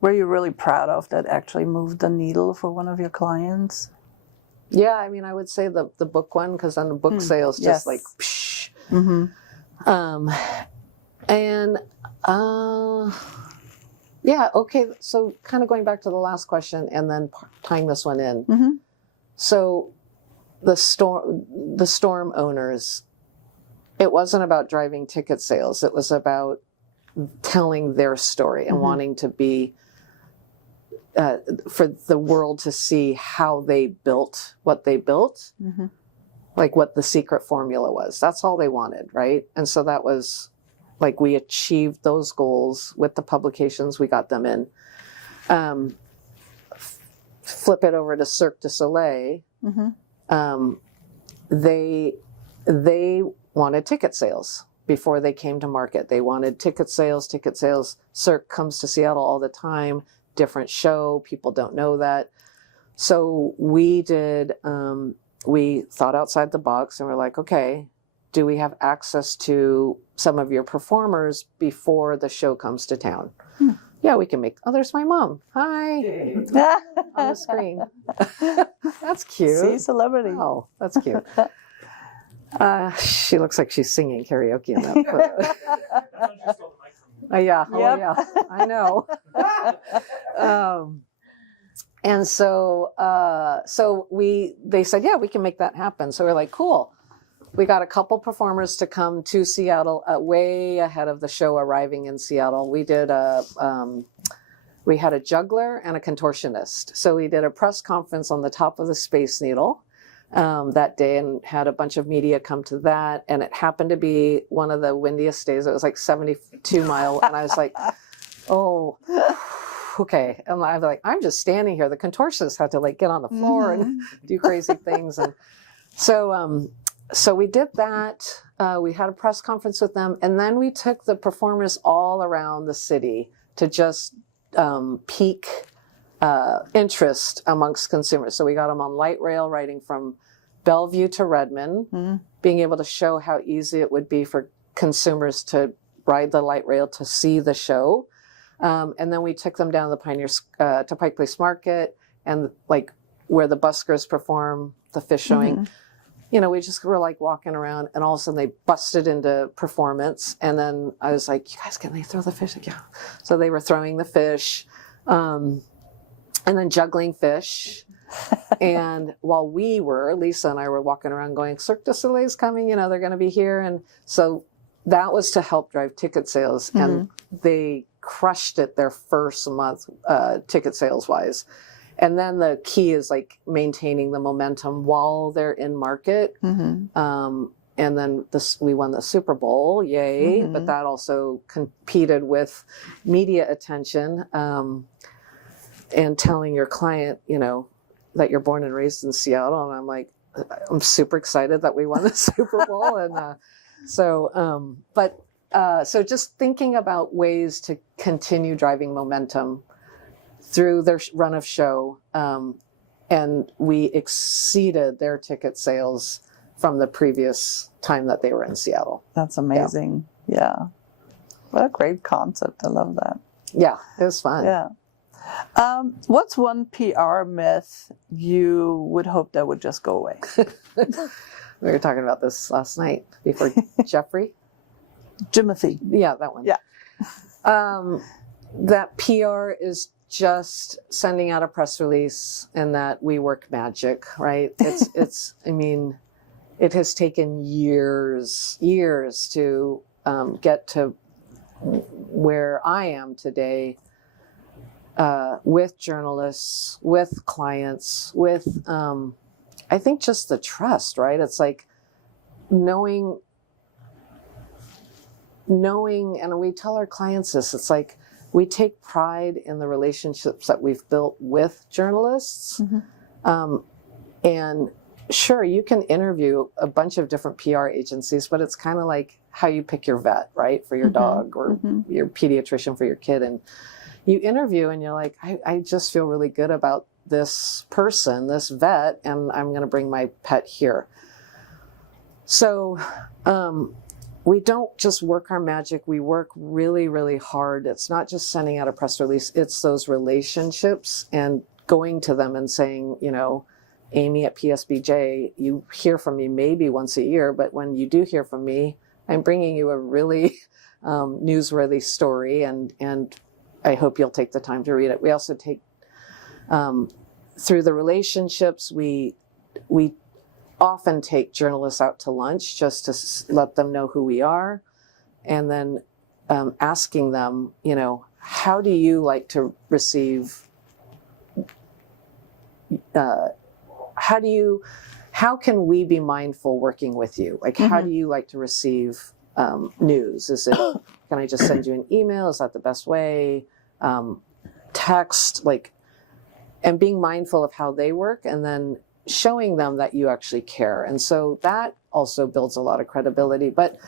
really proud of that actually moved the needle for one of your clients? Yeah, I would say the book one, because then the book sales just like, psh. Yeah, okay, so kind of going back to the last question and then tying this one in. So the storm owners, it wasn't about driving ticket sales. It was about telling their story and wanting to be, for the world to see how they built what they built, like what the secret formula was. That's all they wanted, right? And so that was, like, we achieved those goals with the publications. We got them in. Flip it over to Cirque du Soleil. They wanted ticket sales before they came to market. They wanted ticket sales. Cirque comes to Seattle all the time. Different show. People don't know that. So we did, we thought outside the box and we're like, okay, do we have access to some of your performers before the show comes to town? Yeah, we can make, oh, there's my mom. Hi. On the screen. That's cute. See, celebrity. Oh, that's cute. She looks like she's singing karaoke in that photo. Yeah, oh yeah, I know. And so, they said, yeah, we can make that happen. So we're like, cool. We got a couple performers to come to Seattle way ahead of the show arriving in Seattle. We did we had a juggler and a contortionist. So we did a press conference on the top of the Space Needle that day and had a bunch of media come to that. And it happened to be one of the windiest days. It was like 72 mile. And I was like, oh, okay. And I was like, I'm just standing here. The contortionist had to like get on the floor and do crazy things. And so we did that. We had a press conference with them. And then we took the performers all around the city to just pique interest amongst consumers. So we got them on light rail riding from Bellevue to Redmond, being able to show how easy it would be for consumers to ride the light rail to see the show. And then we took them down to the to Pike Place Market and like where the buskers perform, the fish showing. You know, we just were like walking around and all of a sudden they busted into performance. And then I was like, you guys, can they throw the fish? Like, yeah. So they were throwing the fish and then juggling fish. And while Lisa and I were walking around going, Cirque du Soleil's coming, you know, they're going to be here. And so that was to help drive ticket sales. And they crushed it their first month ticket sales wise. And then the key is like maintaining the momentum while they're in market. And then we won the Super Bowl, yay! But that also competed with media attention and telling your client, you know, that you're born and raised in Seattle. And I'm like, I'm super excited that we won the Super Bowl. And so just thinking about ways to continue driving momentum through their run of show, and we exceeded their ticket sales from the previous time that they were in Seattle. That's amazing. Yeah. What a great concept. I love that. Yeah, it was fun. Yeah. What's one PR myth you would hope that would just go away? We were talking about this last night before Jeffrey. Jimothy. Yeah, that one. Yeah. That PR is just sending out a press release and that we work magic, right? It's, I mean, it has taken years to get to where I am today with journalists, with clients, with, I think just the trust, right? It's like knowing, and we tell our clients this, it's like, we take pride in the relationships that we've built with journalists. And sure, you can interview a bunch of different PR agencies, but it's kind of like how you pick your vet, right? For your dog or your pediatrician for your kid. And you interview and you're like, I just feel really good about this person, this vet, and I'm going to bring my pet here. So, we don't just work our magic. We work really, really hard. It's not just sending out a press release. It's those relationships and going to them and saying, you know, Amy at PSBJ, you hear from me maybe once a year, but when you do hear from me, I'm bringing you a really newsworthy story, and I hope you'll take the time to read it. We also take, through the relationships, we often take journalists out to lunch just to let them know who we are, and then asking them, you know, how do you like to receive, how can we be mindful working with you? Like, how do you like to receive news? Is it, can I just send you an email? Is that the best way? Text, like, and being mindful of how they work, and then showing them that you actually care. And so that also builds a lot of credibility. But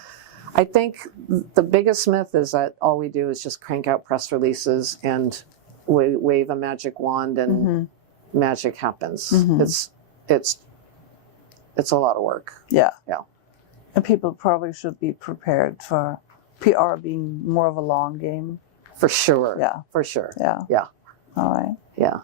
I think the biggest myth is that all we do is just crank out press releases and wave a magic wand and magic happens. It's a lot of work. Yeah. Yeah. And people probably should be prepared for PR being more of a long game. For sure. Yeah. For sure. Yeah. Yeah. All right. Yeah.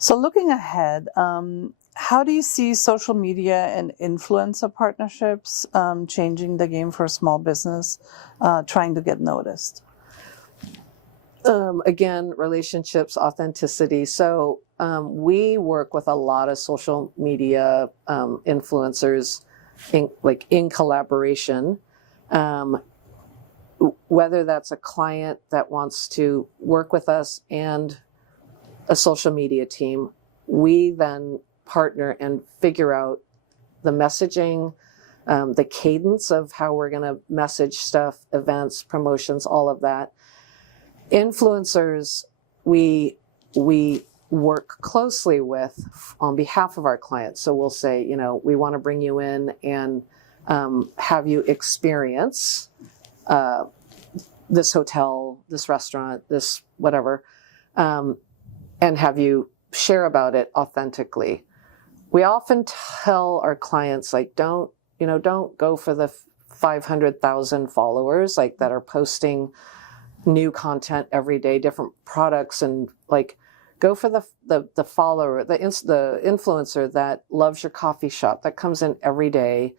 So looking ahead, how do you see social media and influencer partnerships changing the game for a small business trying to get noticed? Again, relationships, authenticity. So we work with a lot of social media influencers in collaboration. Whether that's a client that wants to work with us and a social media team, we then partner and figure out the messaging, the cadence of how we're going to message stuff, events, promotions, all of that. Influencers, we work closely with on behalf of our clients. So we'll say, we want to bring you in and have you experience this hotel, this restaurant, this whatever, and have you share about it authentically. We often tell our clients, like, don't go for the 500,000 followers that are posting new content every day, different products, and go for the follower, the influencer that loves your coffee shop, that comes in every day.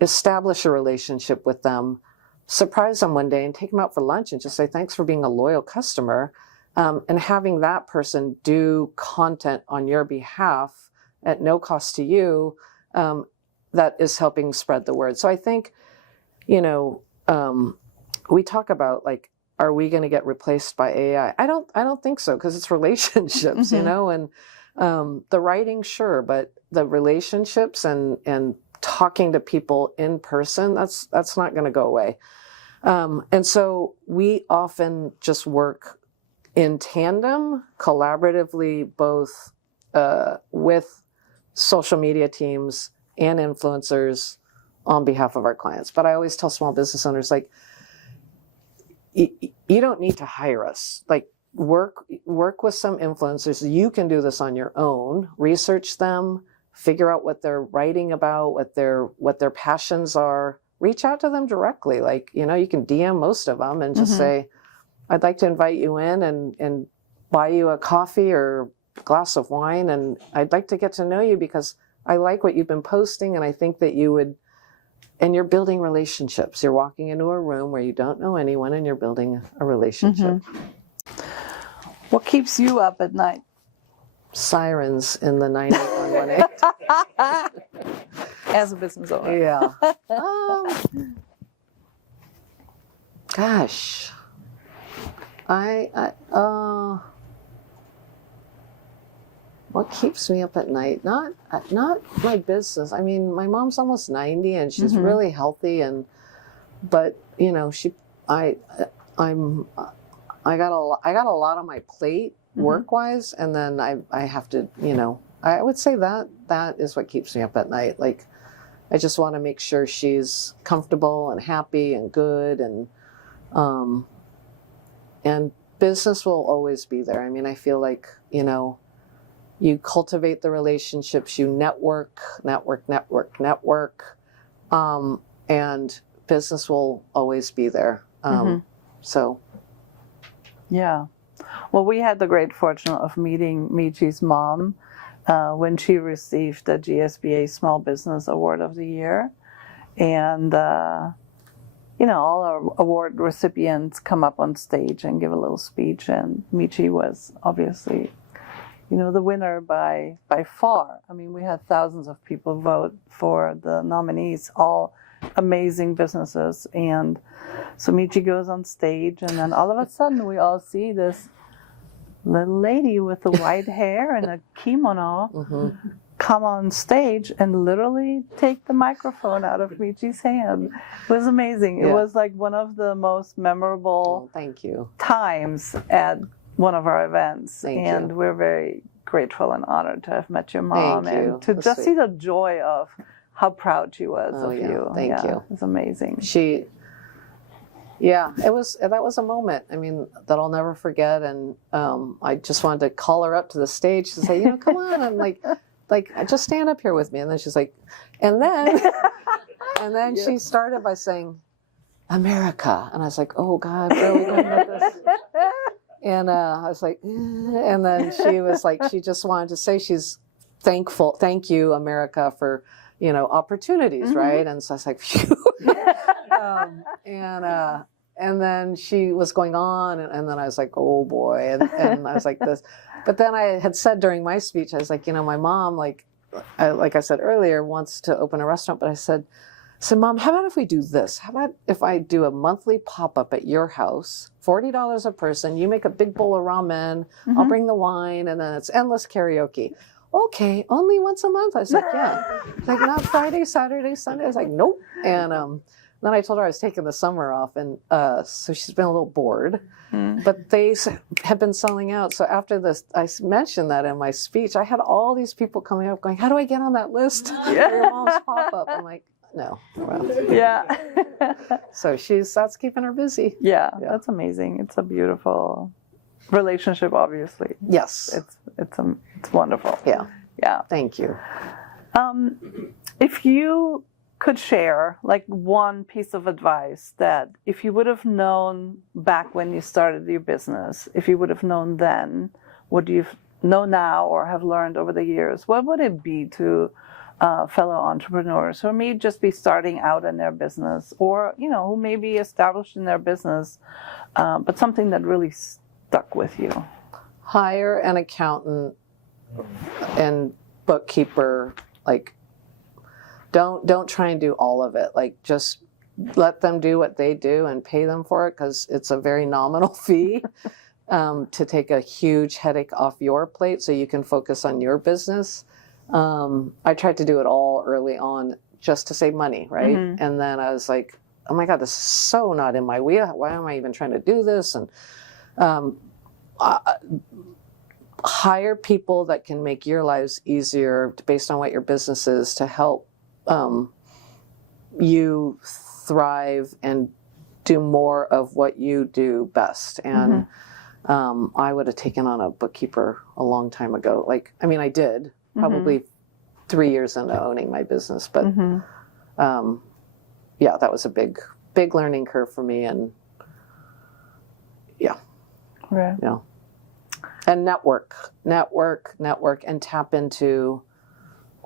Establish a relationship with them, surprise them one day and take them out for lunch and just say, thanks for being a loyal customer. And having that person do content on your behalf at no cost to you, that is helping spread the word. So I think, we talk about are we going to get replaced by AI? I don't think so, because it's relationships, and the writing, sure, but the relationships and talking to people in person, that's not going to go away. And so we often just work in tandem, collaboratively, both with social media teams and influencers on behalf of our clients. But I always tell small business owners, you don't need to hire us. Work with some influencers. You can do this on your own. Research them, figure out what they're writing about, what their passions are. Reach out to them directly. You can DM most of them and just say, I'd like to invite you in and buy you a coffee or glass of wine, and I'd like to get to know you because I like what you've been posting, and I think that you would. And you're building relationships. You're walking into a room where you don't know anyone, and you're building a relationship. What keeps you up at night? Sirens in the 911. As a business owner. Yeah. Gosh. What keeps me up at night? Not my business. I mean, my mom's almost 90 and she's really healthy, but I got a lot on my plate work wise, and then I have to, I would say that is what keeps me up at night. I just want to make sure she's comfortable and happy and good, and business will always be there. I mean, I feel like, you cultivate the relationships, you network, and business will always be there. So. Yeah. Well, we had the great fortune of meeting Michi's mom when she received the GSBA Small Business Award of the Year. And, all our award recipients come up on stage and give a little speech. And Michi was obviously the winner by far. I mean, we had thousands of people vote for the nominees, all amazing businesses. And so Michi goes on stage, and then all of a sudden we all see this little lady with the white hair and a kimono come on stage and literally take the microphone out of Michi's hand. It was amazing. Yeah. It was one of the most memorable thank you. Times at one of our events. Thank you. We're very grateful and honored to have met your mom. Thank you. And to just see the joy of how proud she was of you. Thank you. It's amazing. That was a moment, I mean, that I'll never forget. And I just wanted to call her up to the stage to say, come on, and just stand up here with me. And then she's like, and then she started by saying, America. And I was like, oh God, where are we going with this? And I was like, and then she was like, she just wanted to say she's thankful. Thank you, America, for, opportunities, right? And so I was like, phew. And then she was going on, and then I was like, oh boy. And I was like this. But then I had said during my speech, I was like, my mom, like I said earlier, wants to open a restaurant. But I said, Mom, how about if we do this? How about if I do a monthly pop-up at your house, $40 a person, you make a big bowl of ramen, I'll bring the wine, and then it's endless karaoke. Okay, only once a month? I was like, yeah. Like, not Friday, Saturday, Sunday? I was like, nope. And then I told her I was taking the summer off, and so she's been a little bored. But they have been selling out. So after this, I mentioned that in my speech. I had all these people coming up going, how do I get on that list for your mom's pop-up? I'm like, no. Well, Yeah. so that's keeping her busy. Yeah, that's amazing. It's a beautiful relationship, obviously. Yes. It's wonderful. Yeah. Yeah. Thank you. If you could share like one piece of advice that if you would have known back when you started your business, if you would have known then, what do you know now or have learned over the years, what would it be to fellow entrepreneurs who may just be starting out in their business, or who may be established in their business, but something that really stuck with you? Hire an accountant and bookkeeper. Like, don't try and do all of it. Like, just let them do what they do and pay them for it, because it's a very nominal fee to take a huge headache off your plate so you can focus on your business. I tried to do it all early on just to save money, right? And then I was like, oh my God, this is so not in my wheel. Why am I even trying to do this? And hire people that can make your lives easier based on what your business is, to help you thrive and do more of what you do best. And I would have taken on a bookkeeper a long time ago. Like, I mean, I did probably 3 years into owning my business, but yeah, that was a big learning curve for me. And yeah. Right. Yeah. And network, and tap into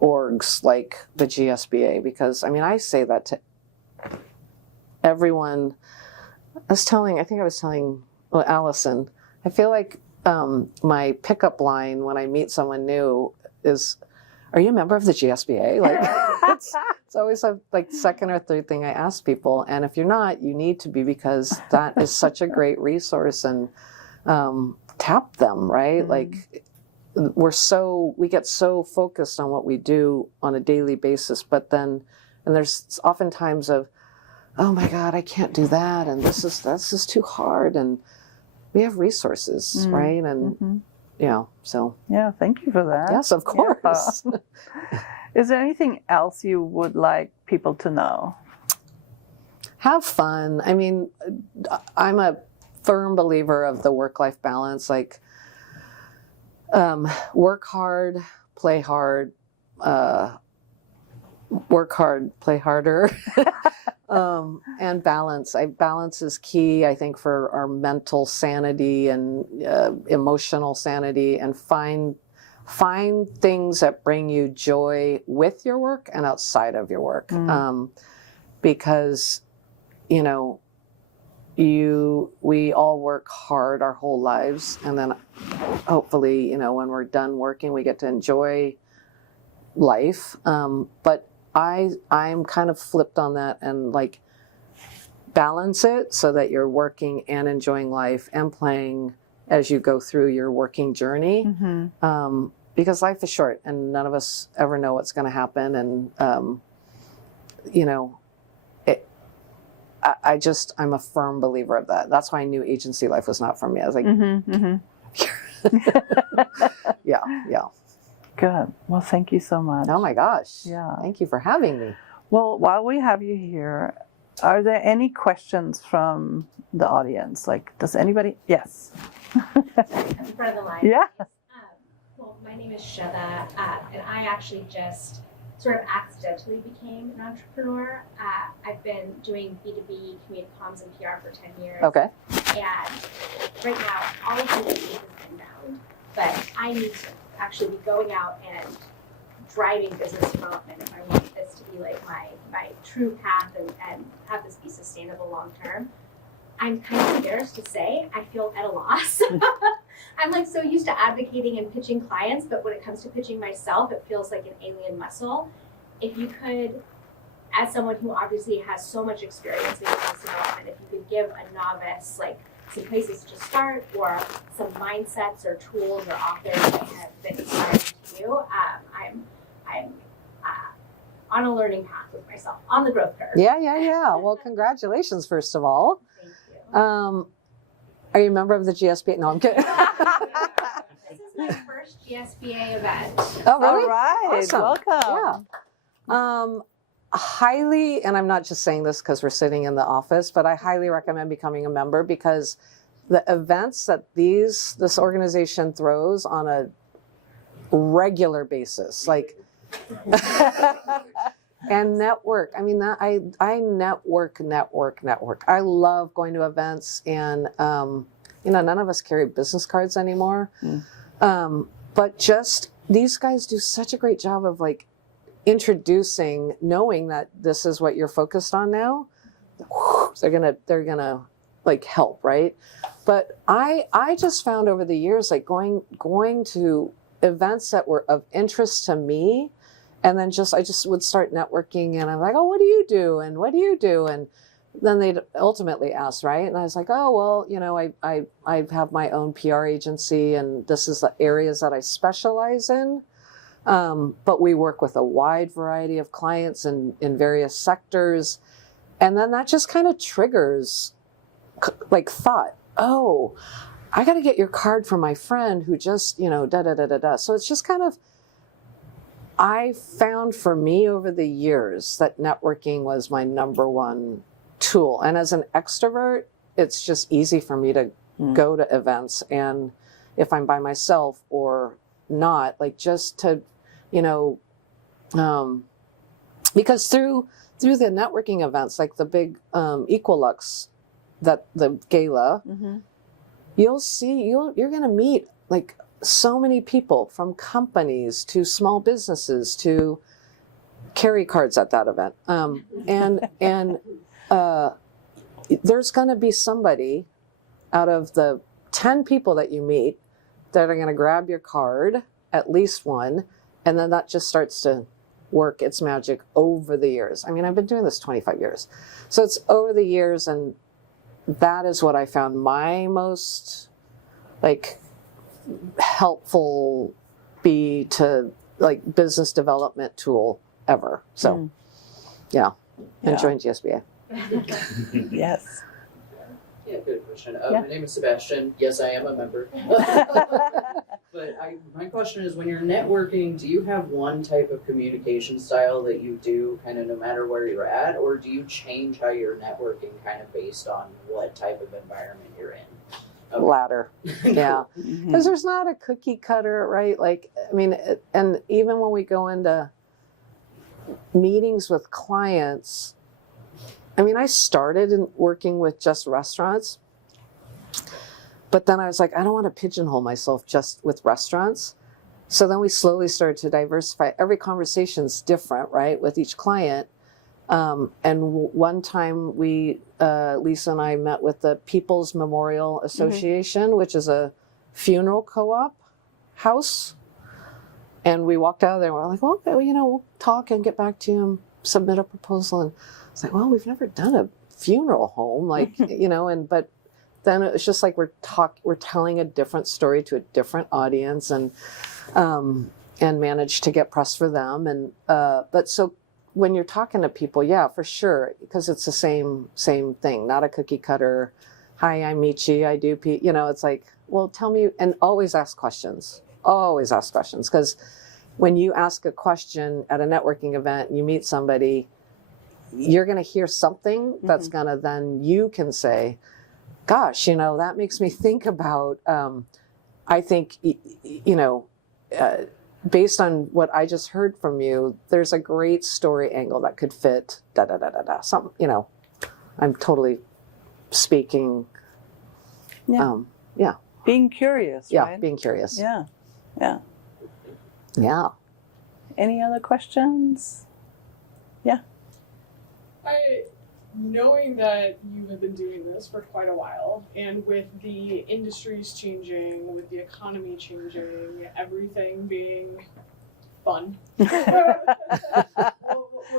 orgs like the GSBA, because I mean, I say that to everyone. I think I was telling Allison, I feel like my pickup line when I meet someone new is, are you a member of the GSBA? Like, it's always a second or third thing I ask people. And if you're not, you need to be, because that is such a great resource. And tap them, right? Like, we get so focused on what we do on a daily basis, but then, and there's often times of, oh my God, I can't do that, and that's just too hard. And we have resources, right? And so. Yeah, thank you for that. Yes, of course. Yeah. Is there anything else you would like people to know? Have fun. I mean, I'm a firm believer of the work-life balance. Like, work hard, play hard, work hard, play harder, and balance. Balance is key, I think, for our mental sanity and emotional sanity, and find things that bring you joy with your work and outside of your work. Because, we all work hard our whole lives, and then hopefully, when we're done working, we get to enjoy life. But I'm kind of flipped on that, and like, balance it so that you're working and enjoying life and playing as you go through your working journey. Because life is short, and none of us ever know what's going to happen. And I'm a firm believer of that. That's why I knew agency life was not for me. I was like, yeah. Good. Well, thank you so much. Oh my gosh. Yeah. Thank you for having me. Well, while we have you here, are there any questions from the audience? Like, does anybody? Yes. In front of the line. Yeah. Well, my name is Shada, and I actually just sort of accidentally became an entrepreneur. I've been doing B2B community comms and PR for 10 years. Okay. And right now, all of my business is inbound, but I need to actually be going out and driving business development if I want this to be like my true path and have this be sustainable long term. I'm kind of embarrassed to say, I feel at a loss. I'm like so used to advocating and pitching clients, but when it comes to pitching myself, it feels like an alien muscle. If you could, as someone who obviously has so much experience in business development, if you could give a novice like some places to start or some mindsets or tools or authors that have been inspiring to you, I'm on a learning path with myself, on the growth curve. Yeah. Well, congratulations, first of all. Thank you. Are you a member of the GSBA? No, I'm kidding. This is my first GSBA event. Oh, really? All right. Awesome. Welcome. Yeah. Highly, and I'm not just saying this because we're sitting in the office, but I highly recommend becoming a member because the events that this organization throws on a regular basis, like, and network. I mean, that I network. I love going to events, and none of us carry business cards anymore. But just these guys do such a great job of like introducing, knowing that this is what you're focused on now. They're gonna like help, right? But I just found over the years, like going to events that were of interest to me, and then I just would start networking, and I'm like, oh, what do you do? And what do you do? And then they'd ultimately ask, right? And I was like, oh, well, I have my own PR agency, and this is the areas that I specialize in. But we work with a wide variety of clients in various sectors. And then that just kind of triggers like thought, oh, I got to get your card for my friend who just, da. So it's just kind of, I found for me over the years that networking was my number one tool. And as an extrovert, it's just easy for me to go to events. And if I'm by myself or not, like just to, because through the networking events, like the big Equalux, that the gala, you'll see, you're going to meet like so many people, from companies to small businesses to carry cards at that event. And there's going to be somebody out of the 10 people that you meet that are going to grab your card, at least one, and then that just starts to work its magic over the years. I mean, I've been doing this 25 years. So it's over the years, and that is what I found my most like helpful to like business development tool ever. So yeah. Join GSBA. Yes. Yeah, good question. Yeah. My name is Sebastian. Yes, I am a member. But my question is, when you're networking, do you have one type of communication style that you do kind of no matter where you're at, or do you change how you're networking kind of based on what type of environment you're in? Okay. Latter. Yeah. Because there's not a cookie cutter, right? Like, I mean, and even when we go into meetings with clients, I mean, I started working with just restaurants, but then I was like, I don't want to pigeonhole myself just with restaurants. So then we slowly started to diversify. Every conversation's different, right, with each client. And one time Lisa and I met with the People's Memorial Association, which is a funeral co-op house. And we walked out of there and we're like, well, okay, we'll talk and get back to you and submit a proposal. And it's like, well, we've never done a funeral home, like, but then it's just like we're telling a different story to a different audience, and managed to get press for them. And, but so when you're talking to people, yeah, for sure, because it's the same thing, not a cookie cutter. Hi, I'm Michi, I do it's like, well, tell me, and always ask questions, because when you ask a question at a networking event, you meet somebody, you're going to hear something that's going to, then you can say, gosh, that makes me think about, I think, based on what I just heard from you, there's a great story angle that could fit, Some, I'm totally speaking. Yeah. Being curious, Yeah, right? being curious. Yeah. Yeah. Any other questions? Yeah. knowing that you have been doing this for quite a while, and with the industries changing, with the economy changing, everything being fun, we'll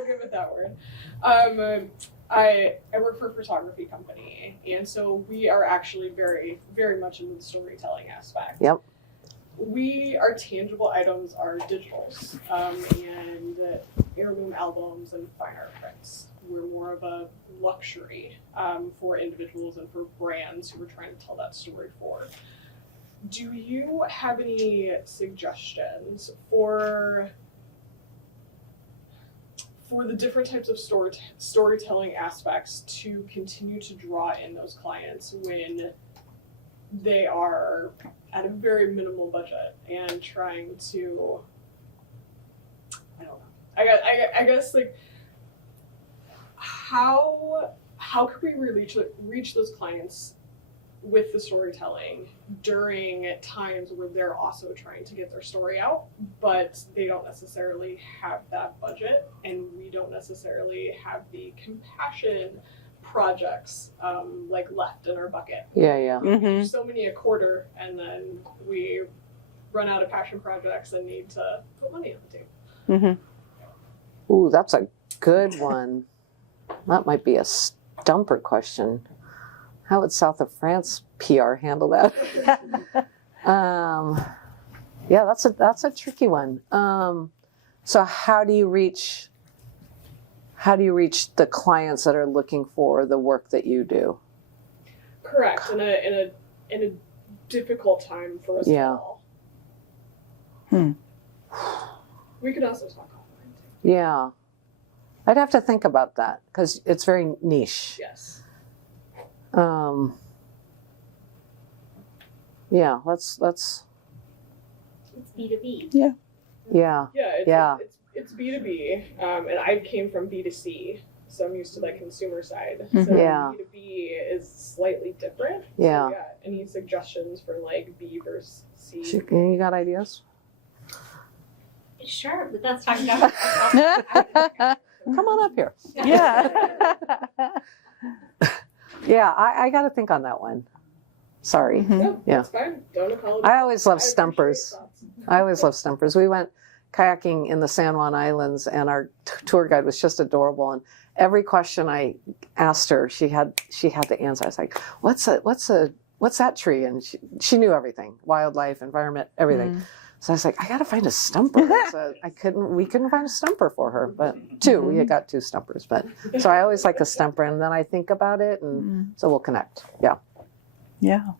give it that word. I work for a photography company, and so we are actually very, very much into the storytelling aspect. Yep. Our tangible items are digitals, and heirloom albums and fine art prints. We're more of a luxury for individuals and for brands who are trying to tell that story for. Do you have any suggestions for the different types of storytelling aspects to continue to draw in those clients when they are at a very minimal budget and trying to, I don't know, I guess like, how could we reach those clients with the storytelling during times where they're also trying to get their story out, but they don't necessarily have that budget, and we don't necessarily have the compassion projects like left in our bucket. Yeah. There's so many a quarter, and then we run out of passion projects and need to put money on the table. Ooh, that's a good one. That might be a stumper question. How would South of France PR handle that? Yeah, that's a tricky one. So how do you reach the clients that are looking for the work that you do? Correct. In a difficult time for us all. We could also talk offline too. Yeah. I'd have to think about that because it's very niche. Yes. Yeah, let's. It's B2B. Yeah. It's B2B, and I came from B2C, so I'm used to that consumer side. So Yeah. B2B is slightly different. Yeah. So any suggestions for like B versus C? You got ideas? Sure, but let's talk about Come on up here. Yeah. Yeah, I got to think on that one. Sorry. Yeah, Yeah. that's fine. Don't apologize. I always love I appreciate stumpers. thoughts. I always love stumpers. We went kayaking in the San Juan Islands, and our tour guide was just adorable. And every question I asked her, she had the answer. I was like, "What's that tree?" And she knew everything: wildlife, environment, everything. So I was like, "I got to find a stumper." So we couldn't find a stumper for her, but we got 2 stumpers. But so I always like a stumper, and then I think about it, and so we'll connect. Yeah. Yeah.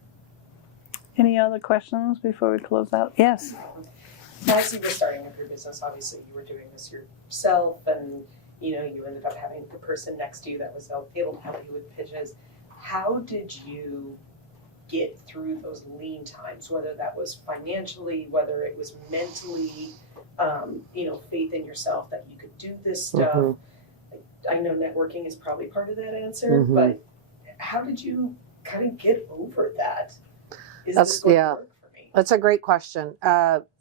Any other questions before we close out? Yes. As you were starting with your business, obviously you were doing this yourself, and you ended up having the person next to you that was able to help you with pitches. How did you get through those lean times, whether that was financially, whether it was mentally, faith in yourself that you could do this stuff? I know networking is probably part of that answer, but how did you kind of get over that? Is this going to work for me? That's a great question.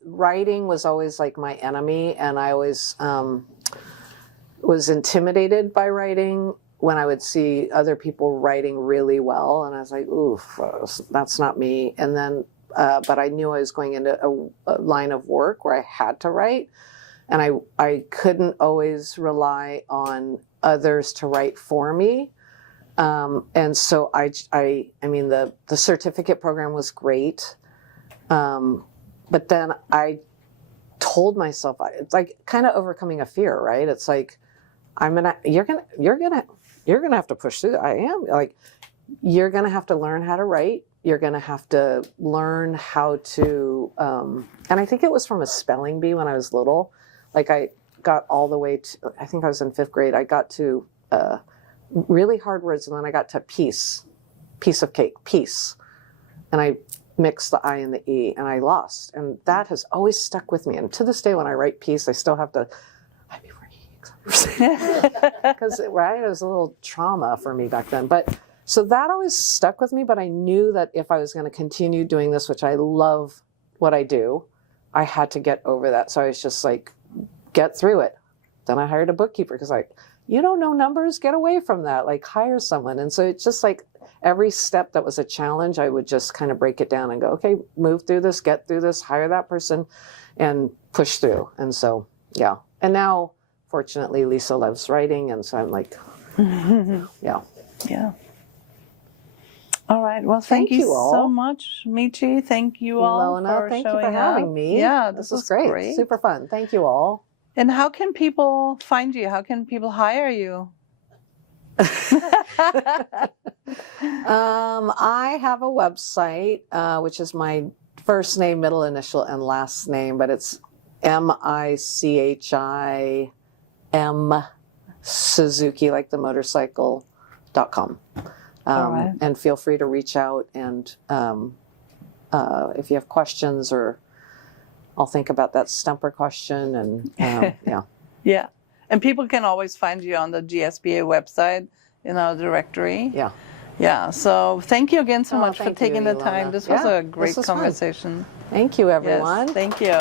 Writing was always like my enemy, and I always was intimidated by writing when I would see other people writing really well, and I was like, oof, that's not me. And then, but I knew I was going into a line of work where I had to write, and I couldn't always rely on others to write for me. And so I mean, the certificate program was great. But then I told myself, it's like kind of overcoming a fear, right? It's like, you're gonna have to push through. I am like, you're gonna have to learn how to write. You're gonna have to learn how to, and I think it was from a spelling bee when I was little. Like I got all the way to, I think I was in 5th grade. I got to, really hard words, and then I got to piece of cake, peace, and I mixed the I and the E, and I lost, and that has always stuck with me. And to this day, when I write peace, I still have to, because right, it was a little trauma for me back then. But so that always stuck with me. But I knew that if I was going to continue doing this, which I love what I do, I had to get over that. So I was just like, get through it. Then I hired a bookkeeper because you don't know numbers, get away from that, like hire someone. And so it's just like every step that was a challenge, I would just kind of break it down and go, okay, move through this, get through this, hire that person, and push through. And so, yeah. And now, fortunately, Lisa loves writing, and so I'm like, yeah. Yeah. All right. Well, thank you all. so much, Michi. Thank you all Ilona, for thank you showing for having up. me. Yeah, this was was great. Super fun. Thank you all. And how can people find you? How can people hire you? I have a website, which is my first name, middle initial, and last name, but it's MICHI Suzuki, like the motorcycle.com. All right. And feel free to reach out, and if you have questions, or I'll think about that stumper question, and yeah. Yeah. And people can always find you on the GSBA website in our directory. Yeah. Yeah. So thank you again so Oh, much for thank taking you, the time. Ilona. This was Yeah, a great this was fun. conversation. Thank you, Yes, everyone. thank you.